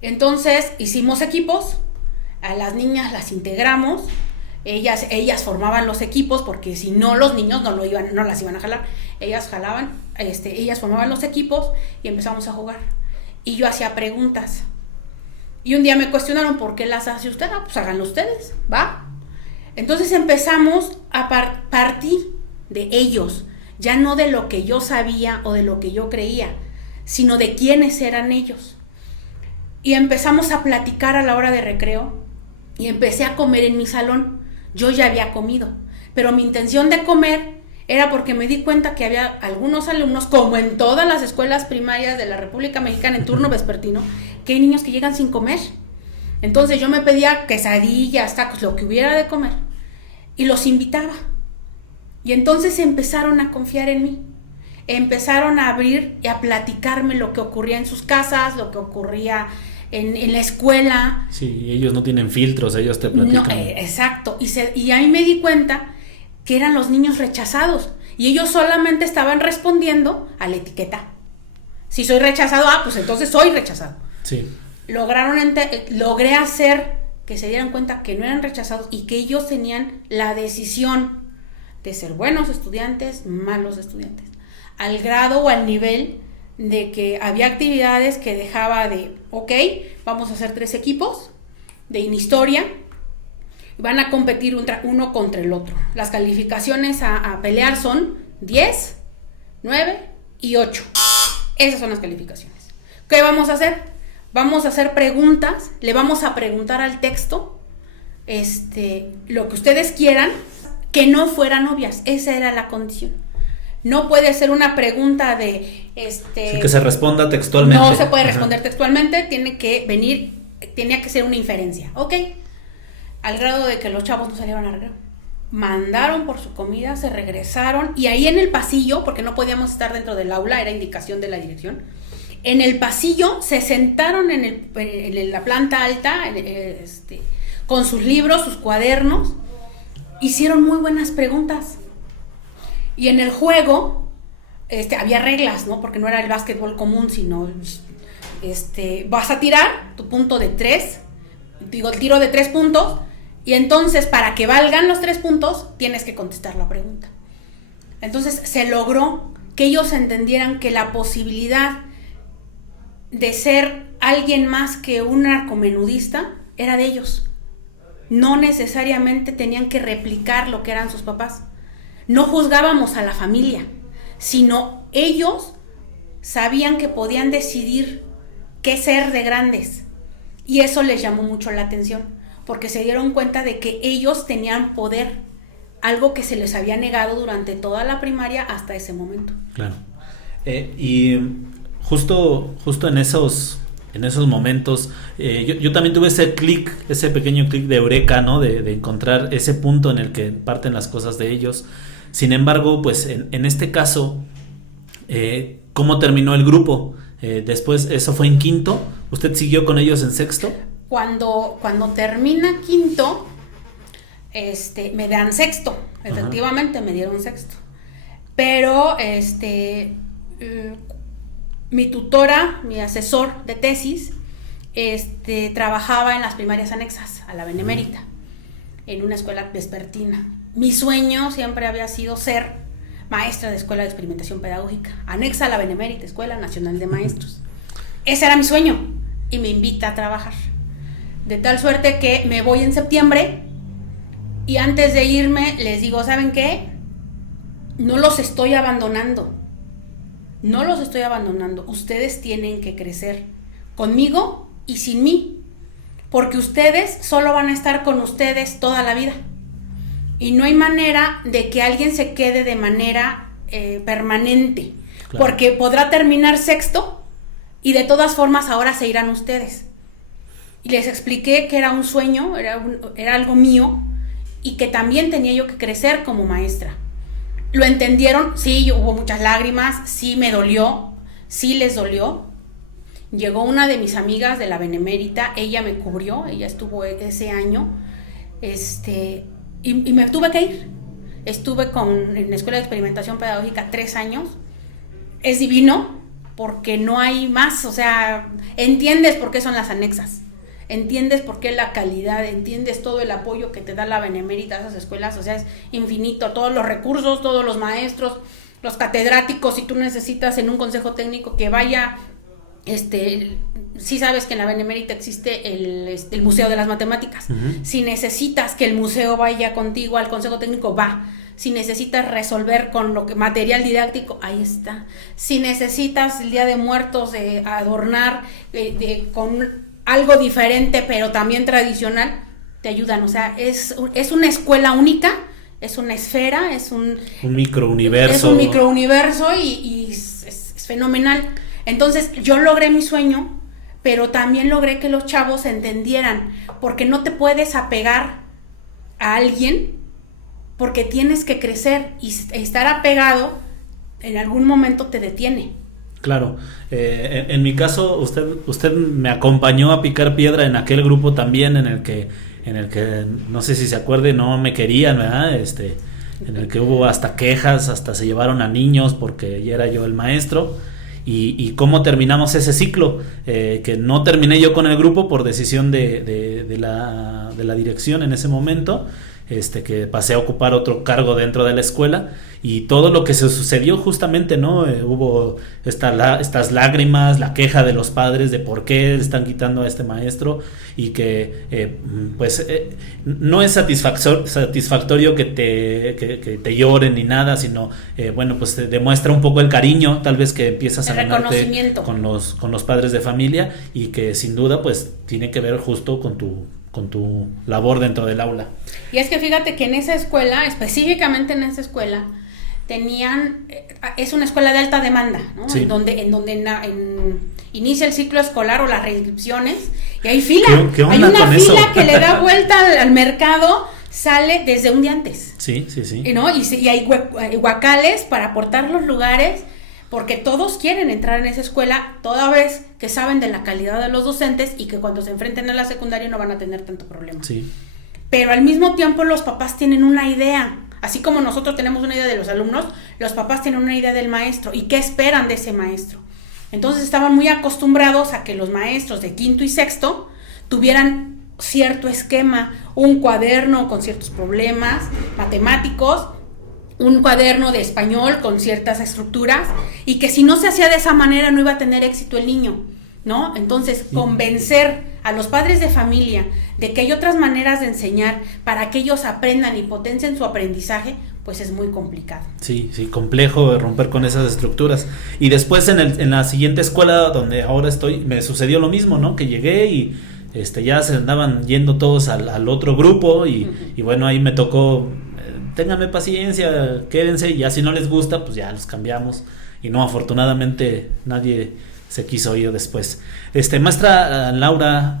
Entonces hicimos equipos, a las niñas las integramos, ellas formaban los equipos, porque si no los niños no las iban a jalar, ellas jalaban, ellas formaban los equipos y empezamos a jugar. Y yo hacía preguntas. Y un día me cuestionaron, ¿por qué las hace usted? Pues háganlo ustedes, ¿va? Entonces empezamos a partir de ellos, ya no de lo que yo sabía o de lo que yo creía, sino de quiénes eran ellos. Y empezamos a platicar a la hora de recreo, y empecé a comer en mi salón. Yo ya había comido, pero mi intención de comer era porque me di cuenta que había algunos alumnos, como en todas las escuelas primarias de la República Mexicana en turno vespertino, que hay niños que llegan sin comer. Entonces yo me pedía quesadillas, tacos, lo que hubiera de comer, y los invitaba. Y entonces empezaron a confiar en mí, empezaron a abrir y a platicarme lo que ocurría en sus casas, lo que ocurría en la escuela. Sí, ellos no tienen filtros, ellos te platican. No, exacto, y ahí me di cuenta que eran los niños rechazados, y ellos solamente estaban respondiendo a la etiqueta. Si soy rechazado, pues entonces soy rechazado. Sí. Logré hacer que se dieran cuenta que no eran rechazados, y que ellos tenían la decisión de ser buenos estudiantes, malos estudiantes, al grado o al nivel de que había actividades que dejaba de, vamos a hacer 3 equipos de historia, van a competir uno contra el otro. Las calificaciones a pelear son 10, 9 y 8. Esas son las calificaciones. ¿Qué vamos a hacer? Vamos a hacer preguntas, le vamos a preguntar al texto lo que ustedes quieran, que no fueran obvias. Esa era la condición. No puede ser una pregunta de sí, que se responda textualmente. No se puede responder textualmente, tenía que ser una inferencia, al grado de que los chavos no salieron a recreo. Mandaron por su comida, se regresaron, y ahí en el pasillo, porque no podíamos estar dentro del aula, era indicación de la dirección, en el pasillo se sentaron en la planta alta, con sus libros, sus cuadernos, hicieron muy buenas preguntas. Y en el juego había reglas, ¿no? Porque no era el básquetbol común, sino vas a tirar tu punto de 3, el tiro de 3 puntos, y entonces para que valgan los 3 puntos tienes que contestar la pregunta. Entonces se logró que ellos entendieran que la posibilidad de ser alguien más que un narcomenudista era de ellos. No necesariamente tenían que replicar lo que eran sus papás. No juzgábamos a la familia, sino ellos sabían que podían decidir qué ser de grandes. Y eso les llamó mucho la atención, porque se dieron cuenta de que ellos tenían poder, algo que se les había negado durante toda la primaria hasta ese momento. Claro. Y justo en esos momentos, yo también tuve ese pequeño clic de eureka, ¿no? De encontrar ese punto en el que parten las cosas de ellos. Sin embargo, pues en este caso, ¿cómo terminó el grupo? Después, eso fue en quinto. ¿Usted siguió con ellos en sexto? Cuando termina quinto, me dan sexto. Efectivamente, me dieron sexto. pero mi tutora, mi asesor de tesis, trabajaba en las primarias anexas a la Benemérita, en una escuela vespertina. Mi sueño siempre había sido ser maestra de escuela de experimentación pedagógica, anexa a la Benemérita, Escuela Nacional de Maestros. Ese era mi sueño y me invita a trabajar. De tal suerte que me voy en septiembre y antes de irme les digo, ¿saben qué? No los estoy abandonando. No los estoy abandonando. Ustedes tienen que crecer conmigo y sin mí, porque ustedes solo van a estar con ustedes toda la vida. Y no hay manera de que alguien se quede de manera permanente, claro. Porque podrá terminar sexto y de todas formas ahora se irán ustedes. Y les expliqué que era un sueño, era algo mío y que también tenía yo que crecer como maestra. Lo entendieron, sí, hubo muchas lágrimas, sí me dolió, sí les dolió. Llegó una de mis amigas de la Benemérita, ella me cubrió, ella estuvo ese año, y me tuve que ir. Estuve en la Escuela de Experimentación Pedagógica 3 años. Es divino porque no hay más, o sea, entiendes por qué son las anexas, entiendes por qué la calidad, entiendes todo el apoyo que te da la Benemérita a esas escuelas, o sea, es infinito, todos los recursos, todos los maestros, los catedráticos, si tú necesitas en un consejo técnico que vaya, sí sabes que en la Benemérita existe el Museo de las Matemáticas. Uh-huh. Si necesitas que el museo vaya contigo al consejo técnico, va. Si necesitas resolver con material didáctico, ahí está. Si necesitas el Día de Muertos adornar con algo diferente, pero también tradicional, te ayudan. O sea, es una escuela única, es una esfera, es un microuniverso. Es un microuniverso y es fenomenal. Entonces, yo logré mi sueño, pero también logré que los chavos entendieran, porque no te puedes apegar a alguien, porque tienes que crecer y estar apegado en algún momento te detiene. Claro, en mi caso usted me acompañó a picar piedra en aquel grupo también en el que no sé si se acuerde, no me querían, ¿verdad? En el que hubo hasta quejas, hasta se llevaron a niños porque ya era yo el maestro. Y cómo terminamos ese ciclo, que no terminé yo con el grupo por decisión de la dirección en ese momento, que pasé a ocupar otro cargo dentro de la escuela, y todo lo que se sucedió justamente, ¿no? Hubo estas lágrimas, la queja de los padres de por qué están quitando a este maestro, y que no es satisfactorio que te lloren ni nada, sino pues te demuestra un poco el cariño, tal vez, que empiezas a ganarte con los padres de familia, y que sin duda pues tiene que ver justo con tu labor dentro del aula. Y es que fíjate que en esa escuela, específicamente en esa escuela, es una escuela de alta demanda, ¿no? Sí. En donde inicia el ciclo escolar o las reinscripciones, y hay fila. Hay una fila eso? Que le da vuelta al mercado, sale desde un día antes. Sí. ¿No? Y hay huacales para aportar los lugares, porque todos quieren entrar en esa escuela, toda vez que saben de la calidad de los docentes y que cuando se enfrenten a la secundaria no van a tener tanto problema. Sí. Pero al mismo tiempo los papás tienen una idea, así como nosotros tenemos una idea de los alumnos, los papás tienen una idea del maestro y qué esperan de ese maestro. Entonces estaban muy acostumbrados a que los maestros de quinto y sexto tuvieran cierto esquema, un cuaderno con ciertos problemas matemáticos, un cuaderno de español con ciertas estructuras, y que si no se hacía de esa manera no iba a tener éxito el niño, ¿no? Entonces, convencer a los padres de familia de que hay otras maneras de enseñar para que ellos aprendan y potencien su aprendizaje, pues es muy complicado. Sí, complejo romper con esas estructuras. Y después en la siguiente escuela donde ahora estoy, me sucedió lo mismo, ¿no? Que llegué y ya se andaban yendo todos al otro grupo y bueno, ahí me tocó, ténganme paciencia, quédense, y ya si no les gusta, pues ya los cambiamos. Y no, afortunadamente nadie se quiso ir después. Maestra Laura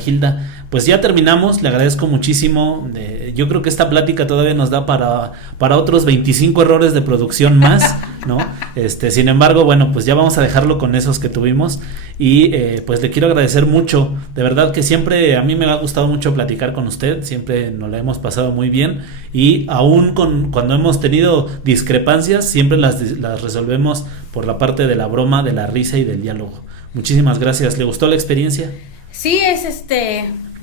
Gilda, pues ya terminamos, le agradezco muchísimo. Yo creo que esta plática todavía nos da para otros 25 errores de producción más. ¿no? Sin embargo, bueno, pues ya vamos a dejarlo con esos que tuvimos y pues le quiero agradecer mucho, de verdad que siempre a mí me ha gustado mucho platicar con usted, siempre nos la hemos pasado muy bien y aún cuando hemos tenido discrepancias, siempre las resolvemos por la parte de la broma, de la risa y del diálogo. Muchísimas gracias, ¿le gustó la experiencia? Sí,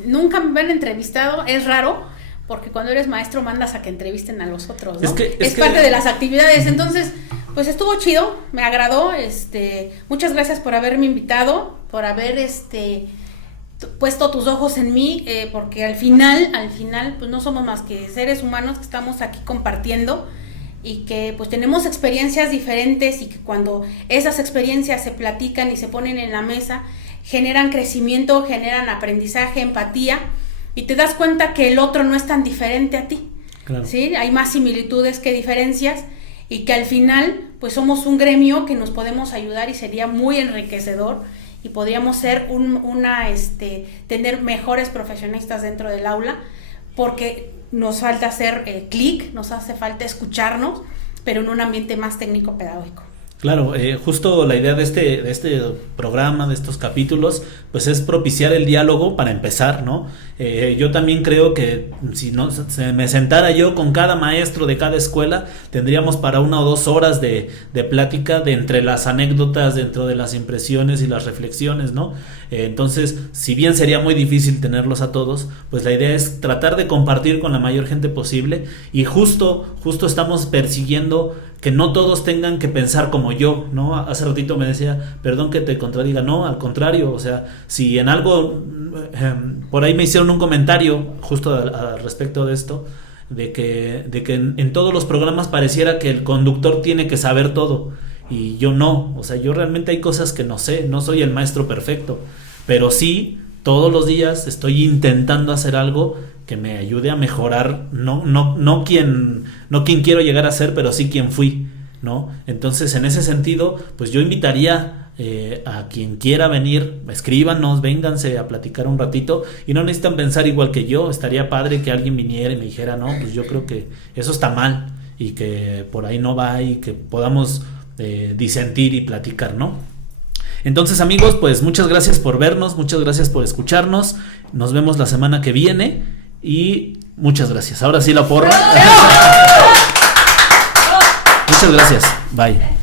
nunca me han entrevistado, es raro, porque cuando eres maestro mandas a que entrevisten a los otros, ¿no? Es parte de las actividades, entonces, pues estuvo chido, me agradó, muchas gracias por haberme invitado, por haber, puesto tus ojos en mí, porque al final, pues no somos más que seres humanos que estamos aquí compartiendo y que pues tenemos experiencias diferentes y que cuando esas experiencias se platican y se ponen en la mesa, generan crecimiento, generan aprendizaje, empatía, y te das cuenta que el otro no es tan diferente a ti. Claro. ¿Sí? Hay más similitudes que diferencias y que al final pues somos un gremio que nos podemos ayudar y sería muy enriquecedor y podríamos ser tener mejores profesionistas dentro del aula, porque nos falta hacer clic, nos hace falta escucharnos, pero en un ambiente más técnico-pedagógico. Claro, justo la idea de este programa, de estos capítulos, pues es propiciar el diálogo para empezar, ¿no? Yo también creo que si no se me sentara yo con cada maestro de cada escuela, tendríamos para 1 o 2 horas de plática de entre las anécdotas, dentro de las impresiones y las reflexiones, ¿no? Entonces, si bien sería muy difícil tenerlos a todos, pues la idea es tratar de compartir con la mayor gente posible y justo estamos persiguiendo que no todos tengan que pensar como yo, ¿no? Hace ratito me decía, perdón que te contradiga, no, al contrario, o sea, si en algo, por ahí me hicieron un comentario justo al respecto de esto, de que en todos los programas pareciera que el conductor tiene que saber todo, y yo no, o sea, yo realmente hay cosas que no sé, no soy el maestro perfecto, pero sí, todos los días estoy intentando hacer algo que me ayude a mejorar, no quien quiero llegar a ser, pero sí quien fui, ¿no? Entonces, en ese sentido, pues yo invitaría a quien quiera venir, escríbanos, vénganse a platicar un ratito y no necesitan pensar igual que yo, estaría padre que alguien viniera y me dijera, no, pues yo creo que eso está mal y que por ahí no va y que podamos disentir y platicar, ¿no? Entonces, amigos, pues muchas gracias por vernos, muchas gracias por escucharnos, nos vemos la semana que viene. Y muchas gracias. Ahora sí la porra. Muchas gracias. Bye.